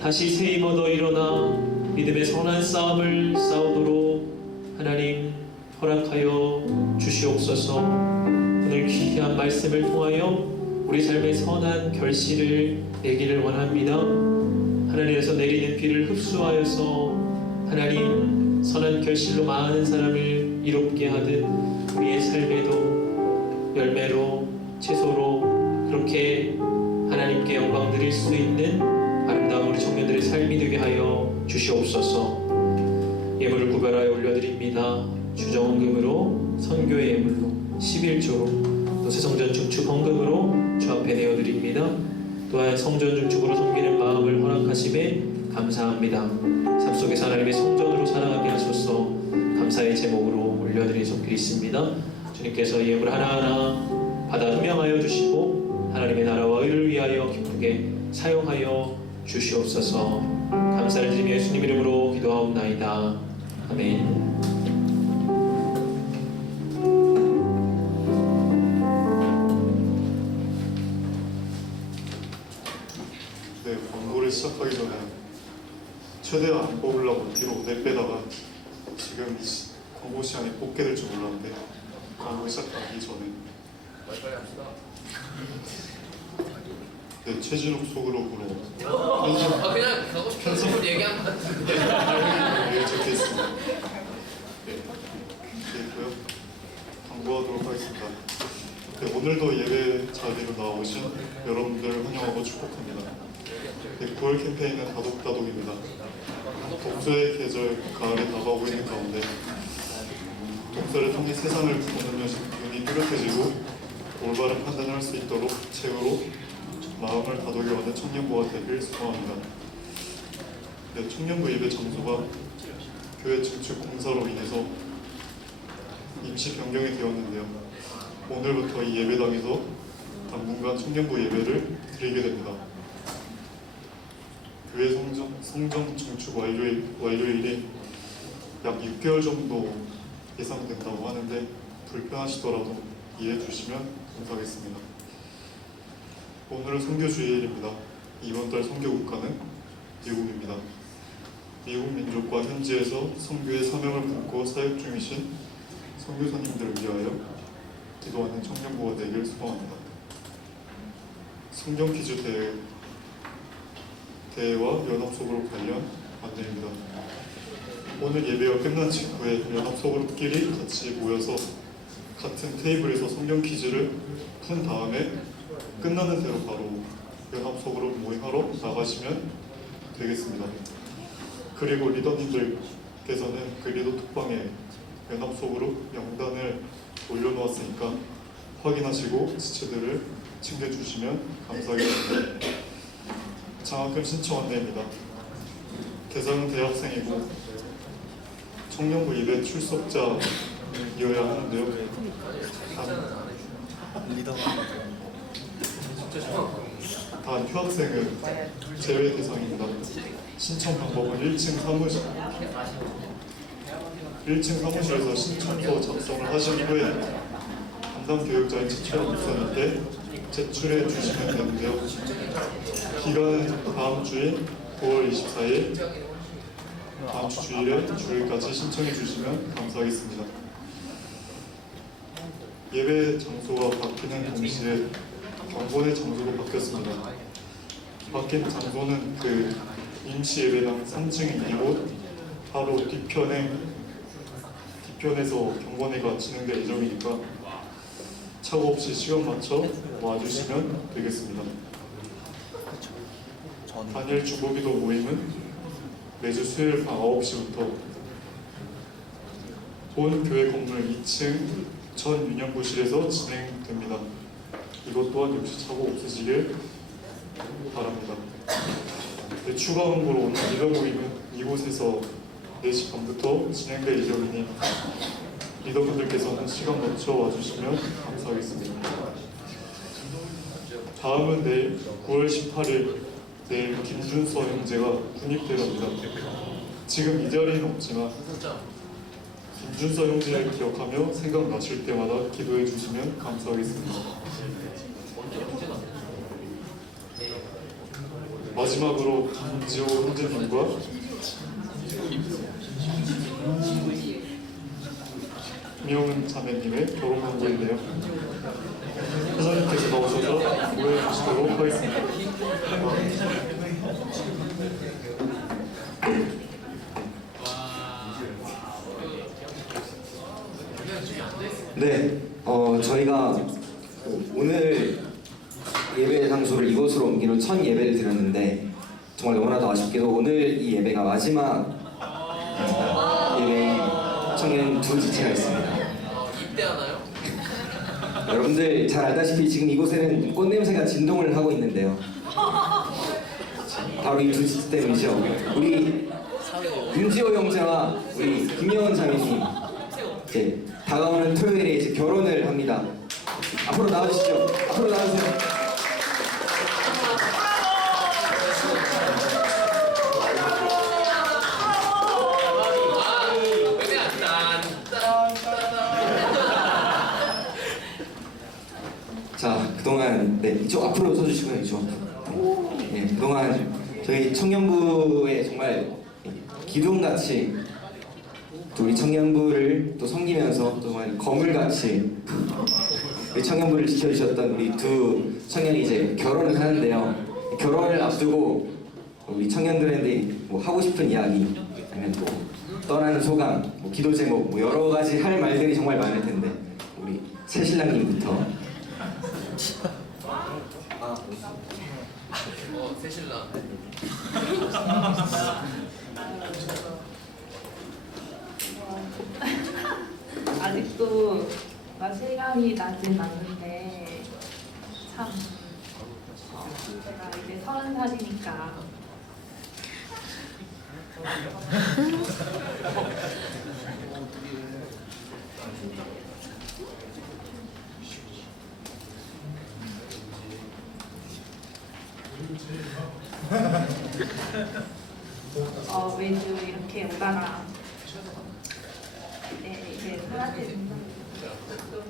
다시 새 힘 얻어 일어나 믿음의 선한 싸움을 싸우도록 하나님 허락하여 주시옵소서. 오늘 귀한 말씀을 통하여 우리 삶의 선한 결실을 내기를 원합니다. 하나님께서 내리는 비를 흡수하여서 하나님 선한 결실로 많은 사람을 이롭게 하듯 우리의 삶에도 열매로 채소로 그렇게 하나님께 영광 드릴 수 있는 아름다운 우리 청년들의 삶이 되게 하여 주시옵소서. 예물을 구별하여 올려드립니다. 주정원금으로 선교의 예물로 11조로 또 새성전 중축 헌금으로 주 앞에 내어드립니다. 또한 성전 중축으로 섬기는 마음을 허락하심에 감사합니다. 삶 속에서 하나님의 성전으로 살아가게 하소서. 감사의 제목으로 올려드린 손길이 있습니다. 주님께서 예물 하나하나 받아 흠양하여 주시고 하나님의 나라와 의를 위하여 기쁘게 사용하여 주시옵소서. 감사를 드리며 예수님 이름으로 기도하옵나이다. 아멘. 네, 광고를 시작하기 전에 최대한 안 뽑으려고 뒤로 내빼다가 지금 광고 시간에 뽑게 될 줄 몰랐는데 광고 시작하기 전에 네, 최진욱 소그룹으로 그냥 가고 싶은 소리 얘기한 것 같은데. 네, 적혀 있습니다. 네, 이렇게 있고요. 광고하도록 하겠습니다. 네, 오늘도 예배 자리로 나오신 여러분들 환영하고 축복합니다. 네, 9월 캠페인은 다독다독입니다. 독서의 계절 가을에 다가오고 있는 가운데 독서를 통해 세상을 보는 눈이 뚜렷해지고 올바른 판단을 할 수 있도록 책으로 마음을 다독여가는 청년부가 되길 소망합니다. 네, 청년부 예배 장소가 교회 증축 공사로 인해서 임시 변경이 되었는데요. 오늘부터 이 예배당에서 당분간 청년부 예배를 드리게 됩니다. 교회 성전 증축 완료일이 약 6개월 정도 예상된다고 하는데 불편하시더라도 이해해 주시면 감사하겠습니다. 오늘은 선교 주일입니다. 이번 달 선교 국가는 미국입니다. 미국 민족과 현지에서 선교의 사명을 품고 사역 중이신 선교사님들을 위하여 기도하는 청년부가 되길 소망합니다. 성경 퀴즈 대회와 연합 소그룹 관련 안내입니다. 오늘 예배가 끝난 직후에 연합 소그룹끼리 같이 모여서 같은 테이블에서 성경 퀴즈를 푼 다음에 끝나는 대로 바로 연합 소그룹 모임하러 나가시면 되겠습니다. 그리고 리더님들께서는 그 리더 톡방에 연합 소그룹 명단을 올려놓았으니까 확인하시고 지체들을 챙겨주시면 감사하겠습니다. 장학금 신청 안내입니다. 대상은 대학생이고 청년부 예배 출석자이어야 하는데요. 단 휴학생은 제외 대상입니다. 신청 방법은 1층 사무실에서 신청서 작성을 하신 후에 담당 교육자인 최철 목사님께 제출해 주시면 되는데요. 기간은 다음 주인 9월 24일 다음 주 주일에 주일까지 신청해 주시면 감사하겠습니다. 예배 장소가 바뀌는 동시에 경건의 장소도 바뀌었습니다. 바뀐 장소는 그 임시 예배당 3층인 이곳 바로 뒤편에서 경건회가 진행될 예정이니까 착오 없이 시간 맞춰 와주시면 되겠습니다. 단일 주보기도 모임은 매주 수요일 밤 9시부터 본 교회 건물 2층 전 유년부실에서 진행됩니다. 이것 또한 역시 착오 없으시길 바랍니다. 네, 추가 홍보로 오늘 리더 모임은 이곳에서 4시 반부터 진행될 예정이니 리더분들께서는 시간 맞춰 와주시면 감사하겠습니다. 다음은 내일 9월 18일 내일 김준서 형제가 군입대랍니다. 지금 이 자리는 없지만 김준서 형제를 기억하며 생각나실 때마다 기도해 주시면 감사하겠습니다. 마지막으로 김지호 형제님과 김영은 자매님의 결혼 광고인데요. 회장님께서 나오셔서 고해해 주시도록 하겠습니다. 네, 저희가 오늘 예배 장소를 이곳으로 옮기는 첫 예배를 드렸는데 정말 너무나도 아쉽게도 오늘 이 예배가 마지막 예배인 청년 두 지체가 있습니다. 입대하나요? 여러분들 잘 알다시피 지금 이곳에는 꽃냄새가 진동을 하고 있는데요. 바로 이 두 지체 때문이죠. 우리 윤지호 형제와 우리 김영원 자매님 이제 다가오는 토요일에 이제 결혼을 합니다. 앞으로 나와주시죠. 앞으로 나와주세요. 자, 그동안 이쪽 앞으로 서주시고요. 이쪽 앞으로. 네, 그동안 저희 청년부에 정말 기둥같이 또 우리 청년부를 또 섬기면서 정말 거물같이 우리 청년부를 지켜주셨던 우리 두 청년이 이제 결혼을 하는데요. 결혼을 앞두고 우리 청년들한테 뭐 하고 싶은 이야기 아니면 뭐 떠나는 소감, 뭐 기도 제목, 뭐 여러 가지 할 말들이 정말 많을 텐데 우리 새 신랑님부터 새신랑. 아직도 실감이 나진 않는데 참 제가 이제 30살이니까 매주 이렇게 오다가 이제 사라지는 좀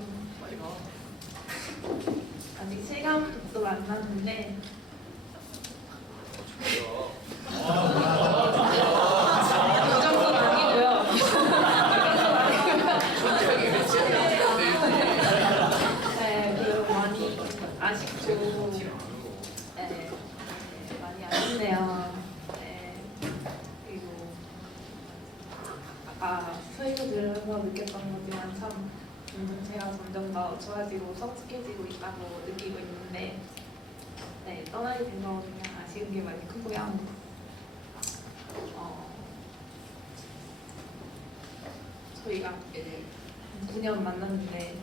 아직 실감도 안 나는데 그 정도는 아니고요. 그리고 많이 아쉽고 많이 아쉽네요. 그리고 아까 수익을 들으면서 느꼈던 거지만 참 제가 점점 더 좋아지고 성숙해지고 있다고 느끼고 있는데 떠나게 된 거 그냥 아쉬운 게 많이 크고요. 저희가 이제 9년 만났는데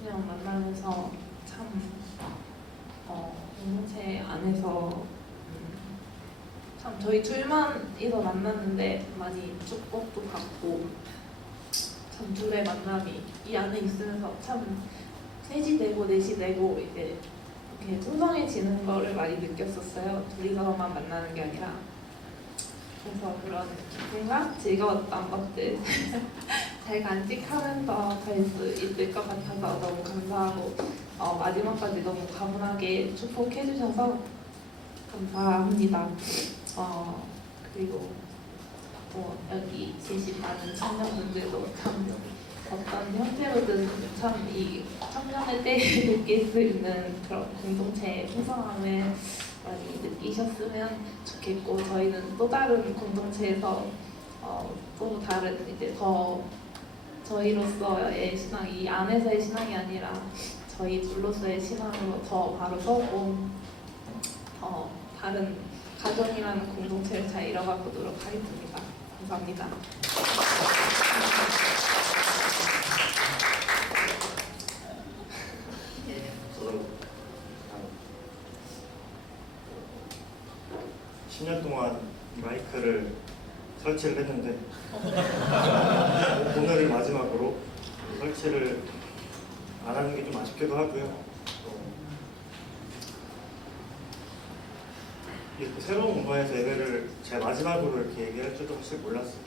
9년 만나면서 참 공동체 안에서 참 저희 둘만이서 만났는데 많이 축복도 받고 참 둘의 만남이 이 안에 있으면서 참 셋이 되고 넷이 되고 이제 이렇게 풍성해지는 거를 많이 느꼈었어요. 둘이서만 만나는 게 아니라. 그래서 그런 기쁨과 즐거웠던 것들 잘 간직하면서 갈 수 있을 것 같아서 너무 감사하고 마지막까지 너무 가분하게 축복해주셔서 감사합니다. 그리고 여기 계신 많은 청년분들도 참 어떤 형태로든 참 이 청년의 때에 느낄 수 있는 그런 공동체의 풍성함을 많이 느끼셨으면 좋겠고 저희는 또 다른 공동체에서 또 다른 이제 더 저희로서의 신앙, 이 안에서의 신앙이 아니라 저희 둘로서의 신앙으로 더 바로 서고 다른 가정이라는 공동체를 잘 이뤄가 보도록 하겠습니다. 감사합니다. 저도 10년 동안 이 마이크를 설치를 했는데 오늘을 마지막으로 설치를 안 하는 게 좀 아쉽기도 하고요. 이렇게 새로운 공간에서 예배를 제가 마지막으로 이렇게 얘기할 줄도 사실 몰랐어요.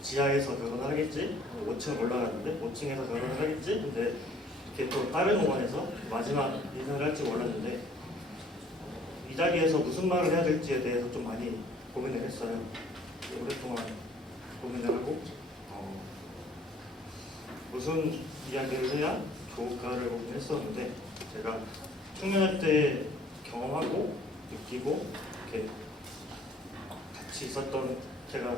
지하에서 결혼을 하겠지? 5층 올라갔는데 5층에서 결혼을 하겠지? 근데 이렇게 또 다른 공간에서 마지막 인사를 할지 몰랐는데 이 자리에서 무슨 말을 해야 될지에 대해서 좀 많이 고민을 했어요. 오랫동안 고민을 하고 무슨 이야기를 해야 좋을까를 고민했었는데 제가 청년할 때 경험하고 느끼고 이렇게 같이 있었던 제가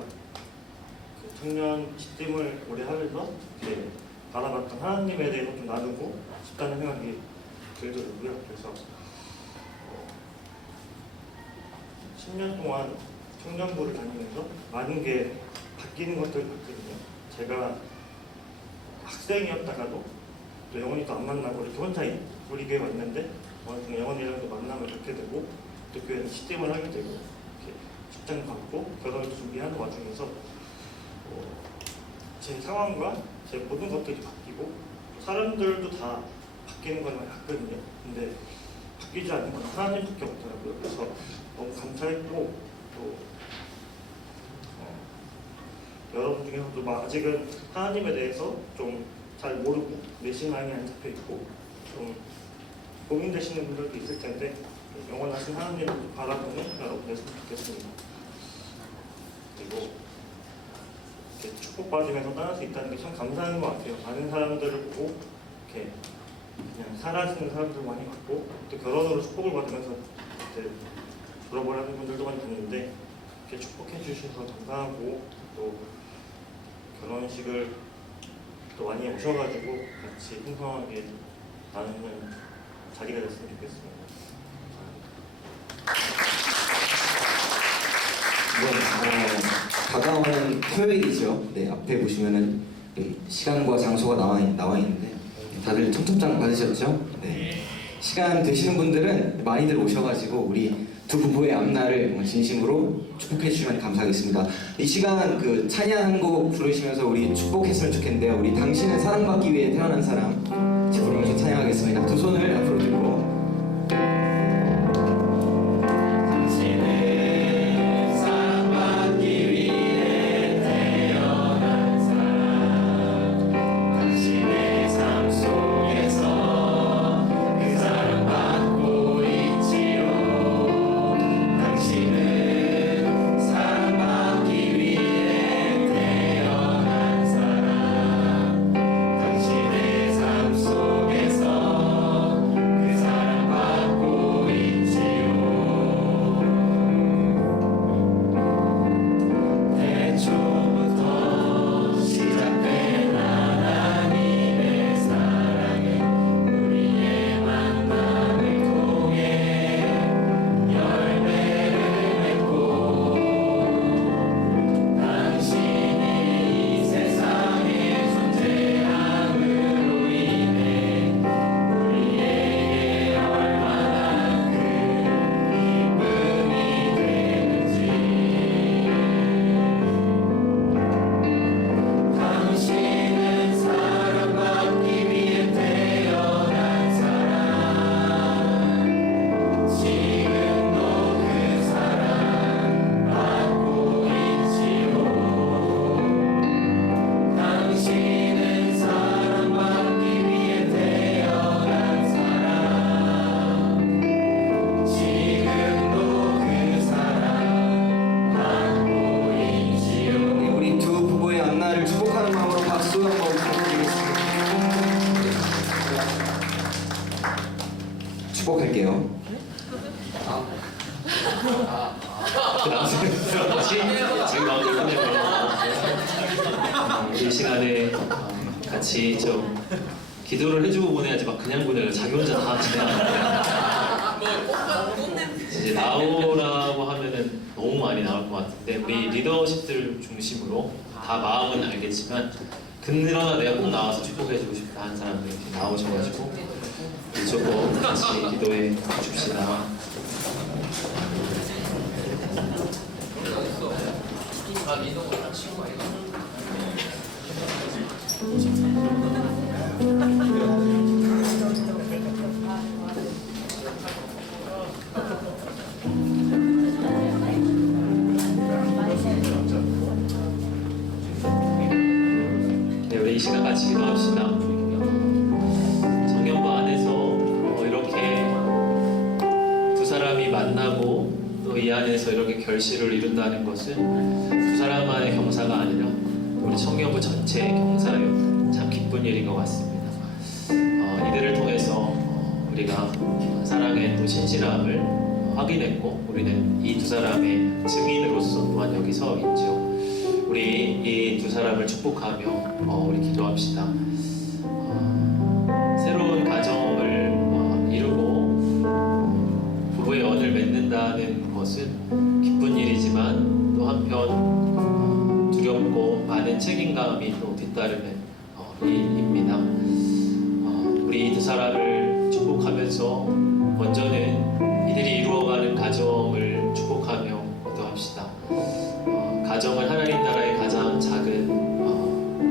그 청년 시팀을 오래 하면서 이렇게 바라봤던 하나님에 대해서 좀 나누고 싶다는 생각이 들더라고요. 그래서 10년 동안 청년부를 다니면서 많은 게 바뀌는 것들을 봤거든요. 제가 학생이었다가도 또 영원히도 안 만나고 이렇게 혼자 우리 교회 왔는데 어느 순간 영원이랑도 만남을 갖게 되고 또 교회에서 시팀을 하게 되고 이렇게 직장 받고 결혼을 준비하는 와중에서 제 상황과 제 모든 것들이 바뀌고 사람들도 다 바뀌는 걸 많이 봤거든요. 근데 바뀌지 않는 건 하나님밖에 없더라고요. 그래서 너무 감사했고 또 여러분 중에서도 막 아직은 하나님에 대해서 좀 잘 모르고 내 신앙이 안 잡혀 있고 좀 고민되시는 분들도 있을 텐데 영원하신 하나님을 바라보는 여러분 됐으면 좋겠습니다. 그리고 이렇게 축복받으면서 떠날 수 있다는 게 참 감사한 것 같아요. 많은 사람들을 보고 이렇게 그냥 사라지는 사람들 많이 봤고 또 결혼으로 축복을 받으면서 이제 졸업을 하는 분들도 많이 봤는데 이렇게 축복해 주셔서 감사하고 또 결혼식을 또 많이 오셔가지고 같이 풍성하게 나누는 자리가 됐으면 좋겠습니다. 다가오는 토요일이죠. 네, 앞에 보시면은 시간과 장소가 나와 있는데 다들 청첩장 받으셨죠? 네. 시간 되시는 분들은 많이들 오셔가지고 우리 두 부부의 앞날을 진심으로 축복해 주시면 감사하겠습니다. 이 시간 그 찬양 한 곡 부르시면서 우리 축복했으면 좋겠는데요. 우리 당신은 사랑받기 위해 태어난 사람 부르면서 찬양하겠습니다. 두 손을 앞으로 들고. 축복할게요. 지금 마음을 끝내고 이 시간에 같이 좀 기도를 해주고 보내야지 막 그냥 보내요. 자기 혼자 다 진행하는데 이제 나오라고 하면은 너무 많이 나올 것 같은데 우리 리더십들 중심으로 다 마음은 알겠지만 그러나 내가 꼭 나와서 축복해주고 싶다 하는 사람들이 이렇게 나오셔가지고 조금 같이 기도해 줍시다. 네, 우리 이 시간 같이 기도합시다. 성경부 안에서 이렇게 두 사람이 만나고 또 이 안에서 이렇게 결실을 이룬다는 것은 두 사람만의 경사가 아니라 우리 청년부 전체의 경사요. 참 기쁜 일인 것 같습니다. 이들을 통해서 우리가 사랑의 또 신실함을 확인했고 우리는 이 두 사람의 증인으로서 또한 여기 서 있죠. 우리 이 두 사람을 축복하며 우리 기도합시다. 새로운 가정을 이루고 부부의 언을 맺는다는 것은 기쁜 일이지만 또 한편 두렵고 많은 책임감이 또 뒤따르는 일입니다. 우리 이 두 사람을 축복하면서 먼저는 이들이 이루어가는 가정을 축복하며 기도합시다. 가정은 하나님 나라의 가장 작은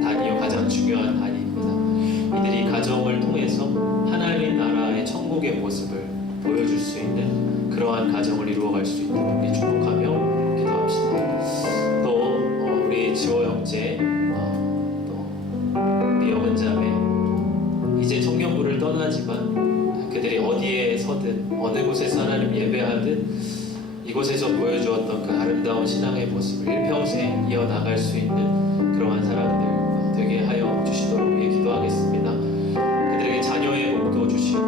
단위요, 가장 중요한 단위입니다. 이들이 가정을 통해서 하나님 나라의 천국의 모습을 보여줄 수 있는 그러한 가정을 이루어갈 수 있도록 우리 축복하며 기도합시다. 또 우리 지호 형제, 또 우리 여은 자매, 이제 청년부를 떠나지만 그들이 어디에 서든 어느 곳에서 하나님 예배하든 이곳에서 보여주었던 그 아름다운 신앙의 모습을 일평생 이어나갈 수 있는 그러한 사람들 되게 하여 주시도록 우리 기도하겠습니다. 그들에게 자녀의 복도 주시고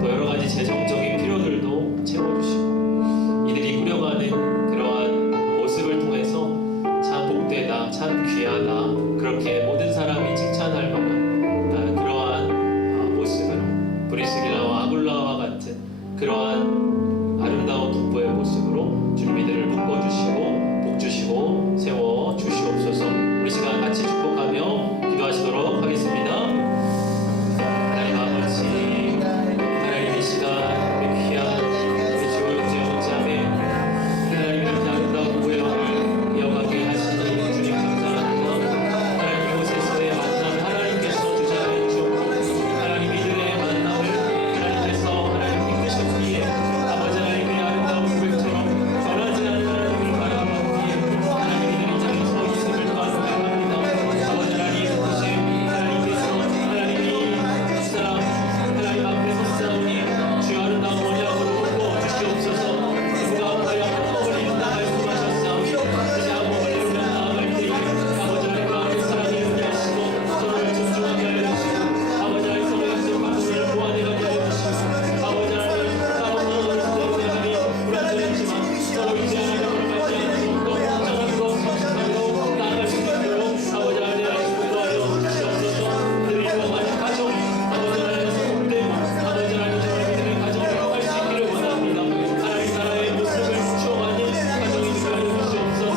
또 여러 가지 재정적인 필요들도 채워주시고 이들이 꾸려가는 그러한 모습을 통해서 참 복되다, 참 귀하다, 그렇게 모든 사람이 칭찬할 만한 그러한 모습으로 브리스길라와 아굴라와 같은 그러한 아름다운 부부의 모습으로 주님 이들을 묶어주시고 복주시고 세워주시옵소서. 우리 시간 같이 축복하며 기도하시도록 하겠습니다. 하나님 아버지, 하나님 이 시간 우리 귀한 우리 지호 형제 형제자매 하나님 이렇게 아름다운 부부의 영을 이어가게 하시니 주님 감사합니다. 하나님 이곳에서의 만남을 하나님께서 주장해 주옵고 하나님 이들의 만남을 하나님께서 하나님 힘드셨기에 아버지 하나님의 아름다운 고백처럼 변하지 않는 하나님을 바라보기에 하나님 이들이 이 자리에 서 있음을 감사합니다. 아버지 하나님 보시니 하나님께서 하나님이 이 사람 하나님 앞에 섰사오니 주의 아름다운 언약으로 묶어 주시옵소서. 누가 과연 한복을 입는다 말씀하셨사오니 이제 한복을 입으면 나아갈 때에 아버지 하나님 마음의 사랑을 의미하시고 서로를 존중하게 하여 주시고 아버지 하나님 서로의 약속을 보완해가게 하여 주시고 아버지 하나님 싸움을 서로하니 불안정했지만 서로 이제 하나님을 맞이하는 좀더 정함으로 성숙하고 나아갈 수 있도록 아버지 하나님 인도하여 주시옵소서. 그들이 이루어가는 가정 아버지 하나님 성공됨 아버지 하나님 저희들의 가정을 이루어갈 수 있기를 원합니다. 하나님 나라의 모습을 추억하는 가정이 되게 하여 주시옵소서.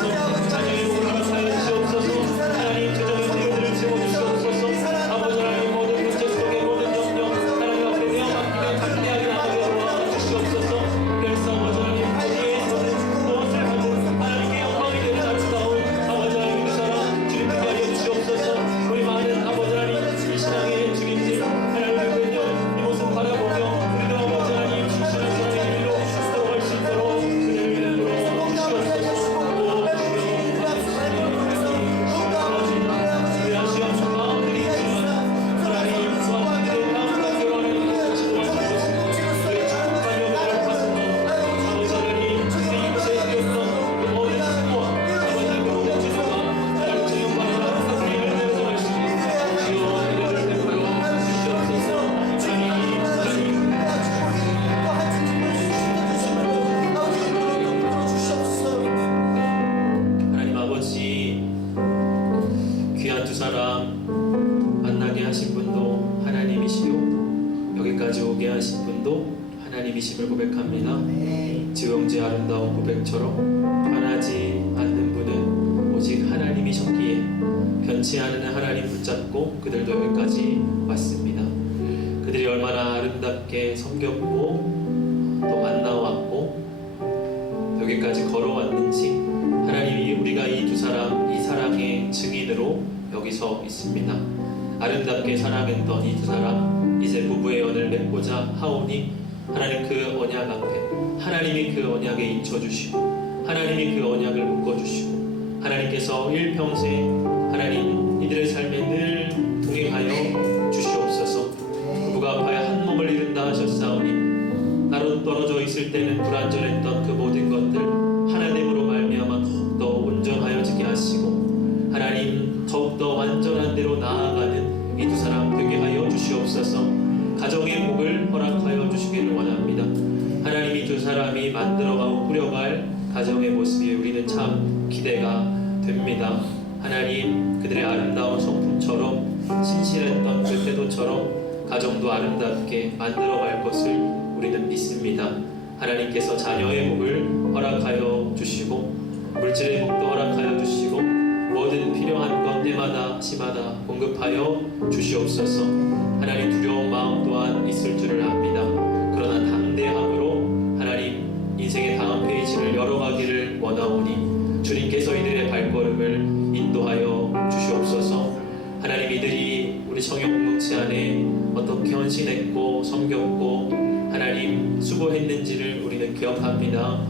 자녀의 복을 허락하여 주시옵소서. 하나님 조정의 필요들을 채워주시옵소서. 아버지 하나님 모든 문제 속에 모든 염려 하나님 앞에 내어맡기며 담대하게 나가게 도와주시옵소서. 그래서 아버지 하나님 어디에서든 무엇을 하고 하나님께 영광이 되는 아름다운 아버지 하나님 그 사람 주님 되게 하여 주시옵소서. 우리 많은 아버지 하나님 이 신앙의 주님들 하나님 이 모습 바라보며 우리도 아버지 하나님 신실한 사랑의 길로 걸어갈 수 있도록 그들을 이름으로 주시옵소서. 우리 아시아 마음들이 있지만 하나님 마음들의 마음과 결혼을 지도하시는 것을 우리 축복하며 노력하소서. 아버지 하나님 주님 제이었던 그 모든 수고와 아버지 하나님 그 모든 주도가 하나님 제 영광이나 우리를 내어갈 수 있는 주여 이들을 베풀어 주시옵소서. 하나님 아버지 귀한 두 사람 만나게 하신 분도 하나님이시요 여기까지 오게 하신 분도 하나님이심을 고백합니다. 지형제 아름다운 고백처럼 변하지 않는 분은 오직 하나님이셨기에 변치 않는 하나님 붙잡고 그들도 여기까지 왔습니다. 그들이 얼마나 아름답게 섬겼고 또 만나왔고 여기까지 걸어왔는지 하나님이 우리가 이 두 사람 이 사랑의 증인으로 여기 서 있습니다. 아름답게 사랑했던 이 두 사람 이제 부부의 언을 맺고자 하오니 하나님 그 언약 앞에 하나님이 그 언약에 인쳐주시고 하나님이 그 언약을 묶어주시고 하나님께서 일평생 하나님 이들의 삶에 늘 동행하여 주시옵소서. 부부가 아파야 한 몸을 이룬다 하셨사오니 나로 떨어져 있을 때는 불완전했던 그 모든 것들 하나님으로 말미암아 더욱더 온전하여지게 하시고 하나님 더욱더 완전한 대로 나아가는 이 두 사람 되게 하여 주시옵소서. 가정의 복을 허락하여 주시기를 원합니다. 하나님 이 두 사람이 만들어가고 꾸려갈 가정의 모습이 우리는 참 기대가 됩니다. 하나님 그들의 아름다운 성품처럼 신실했던 그 태도처럼 가정도 아름답게 만들어갈 것을 우리는 믿습니다. 하나님께서 자녀의 복을 허락하여 주시고 물질의 복도 허락하여 주시고 모든 필요한 것 때마다 시마다 공급하여 주시옵소서. 하나님 두려운 마음 또한 있을 줄을 압니다. 그러나 담대함으로 하나님 인생의 다음 페이지를 열어가기를 원하오니 주님께서 이들의 발걸음을 인도하여 주시옵소서. 하나님 이들이 우리 청년 공동체 안에 어떻게 헌신했고 섬겼고 하나님 수고했는지를 우리는 기억합니다.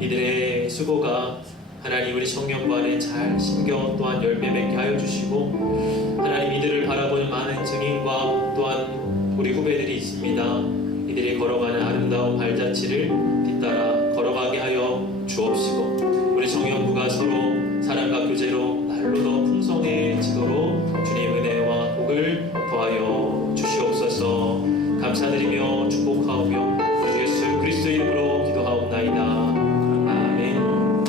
이들의 수고가 하나님 우리 청년부 안에 잘 심겨 또한 열매 맺게 하여 주시고 하나님 이들을 바라보는 많은 증인과 또한 우리 후배들이 있습니다. 이들이 걸어가는 아름다운 발자취를 뒤따라 걸어가게 하여 주옵시고 우리 청년부가 서로 사랑과 교제로 날로 더 풍성해지도록 주님 은혜와 복을 더하여 주시옵소서. 감사드리며 축복하오며 우리 주 예수 그리스도 이름으로 기도하옵나이다. 아멘.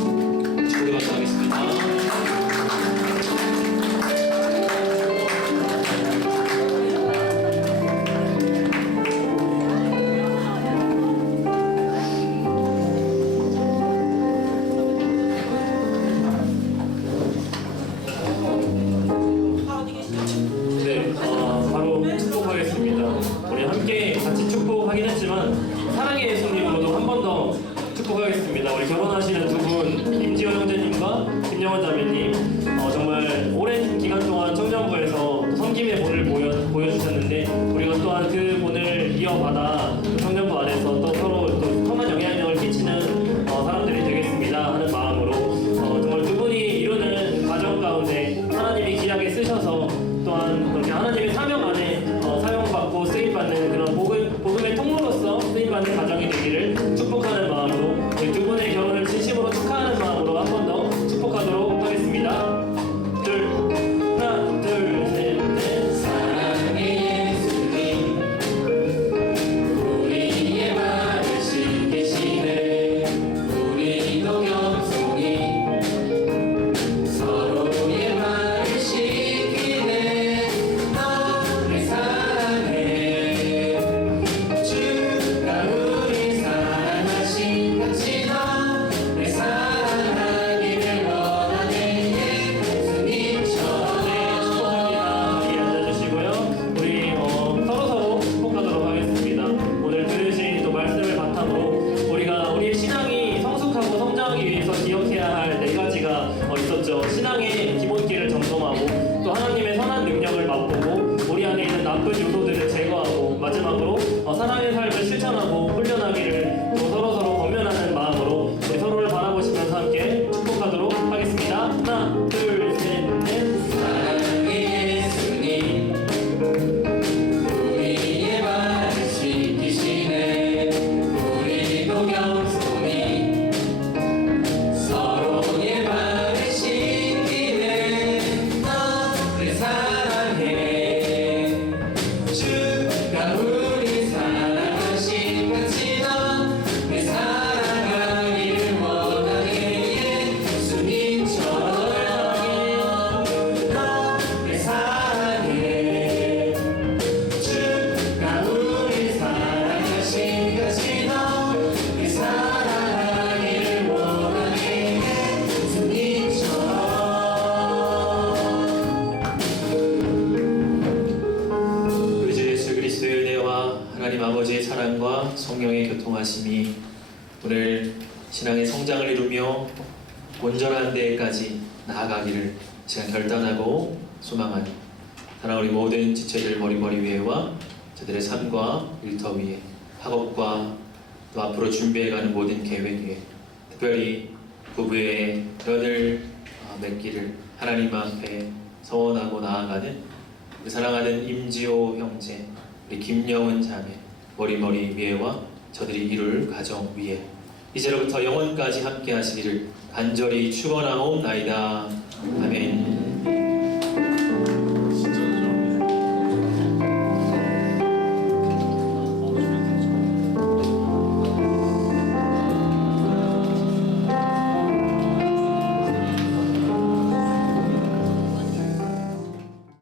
축복 감사하겠습니다. 네, 바로 축복하겠습니다. 우리 함께 같이 축복하긴 했지만 사랑의 예수님으로도 한 번 더 축복하겠습니다. 우리 결혼하시는 두 분, 임지호 형제님과 김영원 자매님, 정말 오랜 기간 동안 청년부에서 섬김의 본을 보여주셨는데 우리가 또한 그 본을 이어받아 청년부 안에서 또 서로 또 선한 영향력을 끼치는 사람들이 되겠습니다 하는 마음으로 정말 두 분이 이루는 과정 가운데 하나님이 귀하게 쓰셔서 또한 그렇게 하나님의 사명 안에 사용받고 쓰임받는 그런 복음의 통로로서 쓰임받는 가정이 되기를 축복하는 마음으로 두 분의 결혼을 진심으로 축하하는 마음으로 한 번 더 축복하도록 하겠습니다. 하나, 둘, 셋, 넷. 사랑의 예수님 우리의 말을 지키시네. 우리도 겸손히 서로의 말을 지키네. 너를 사랑해. 주가 우리 사랑하신 같이 너를 사랑하기를 원하네. 예수님처럼. 자리에 앉아주시고요. 우리 서로서로 축복하도록 하겠습니다. 오늘 들으신 또 말씀을 바탕으로 우리의 신앙이 성숙하고 성장하기 위해서 기억해야 할 네 가지가 있었죠. 신앙의 기본기를 점검하고 또 하나님의 선한 능력을 맛보고 우리 안에 있는 나쁜 요소들을 제거하고 마지막으로 사랑의 삶을 실천하고 훈련하기를 또 서로서로 권면하는 마음으로 우리 서로를 바라보시면서 함께 축복하도록 하겠습니다. 하나, 둘, 셋, 넷. 사랑의 예수님 우리의 말을 지키시네. 우리도 겸손히 서로의 말을 지키네. 너를 사랑해. 주가 우리 사랑하신 같이 너를 사랑하기를 원하네. 예수님처럼 너를 사랑해. 주가 우리 사랑하신 같이 너를 사랑하기를 원하네. 예수님처럼. 우리 주 예수 그리스도의 은혜와 하나님 아버지의 사랑과 성령의 교통하심이 오늘 신앙의 성장을 이루며 온전한 데까지 나아가기를 제가 결단하고 소망하니 사랑하는 우리 모든 지체들 머리머리 위에와 저들의 삶과 일터 위에 학업과 또 앞으로 준비해가는 모든 계획 위에 특별히 부부의 연을 맺기를 하나님 앞에 서원하고 나아가는 우리 사랑하는 임지호 형제, 우리 김영은 자매 머리머리 위에와 저들이 이룰 가정 위에 이제로부터 영원까지 함께 하시기를 간절히 축원하옵나이다. 아멘.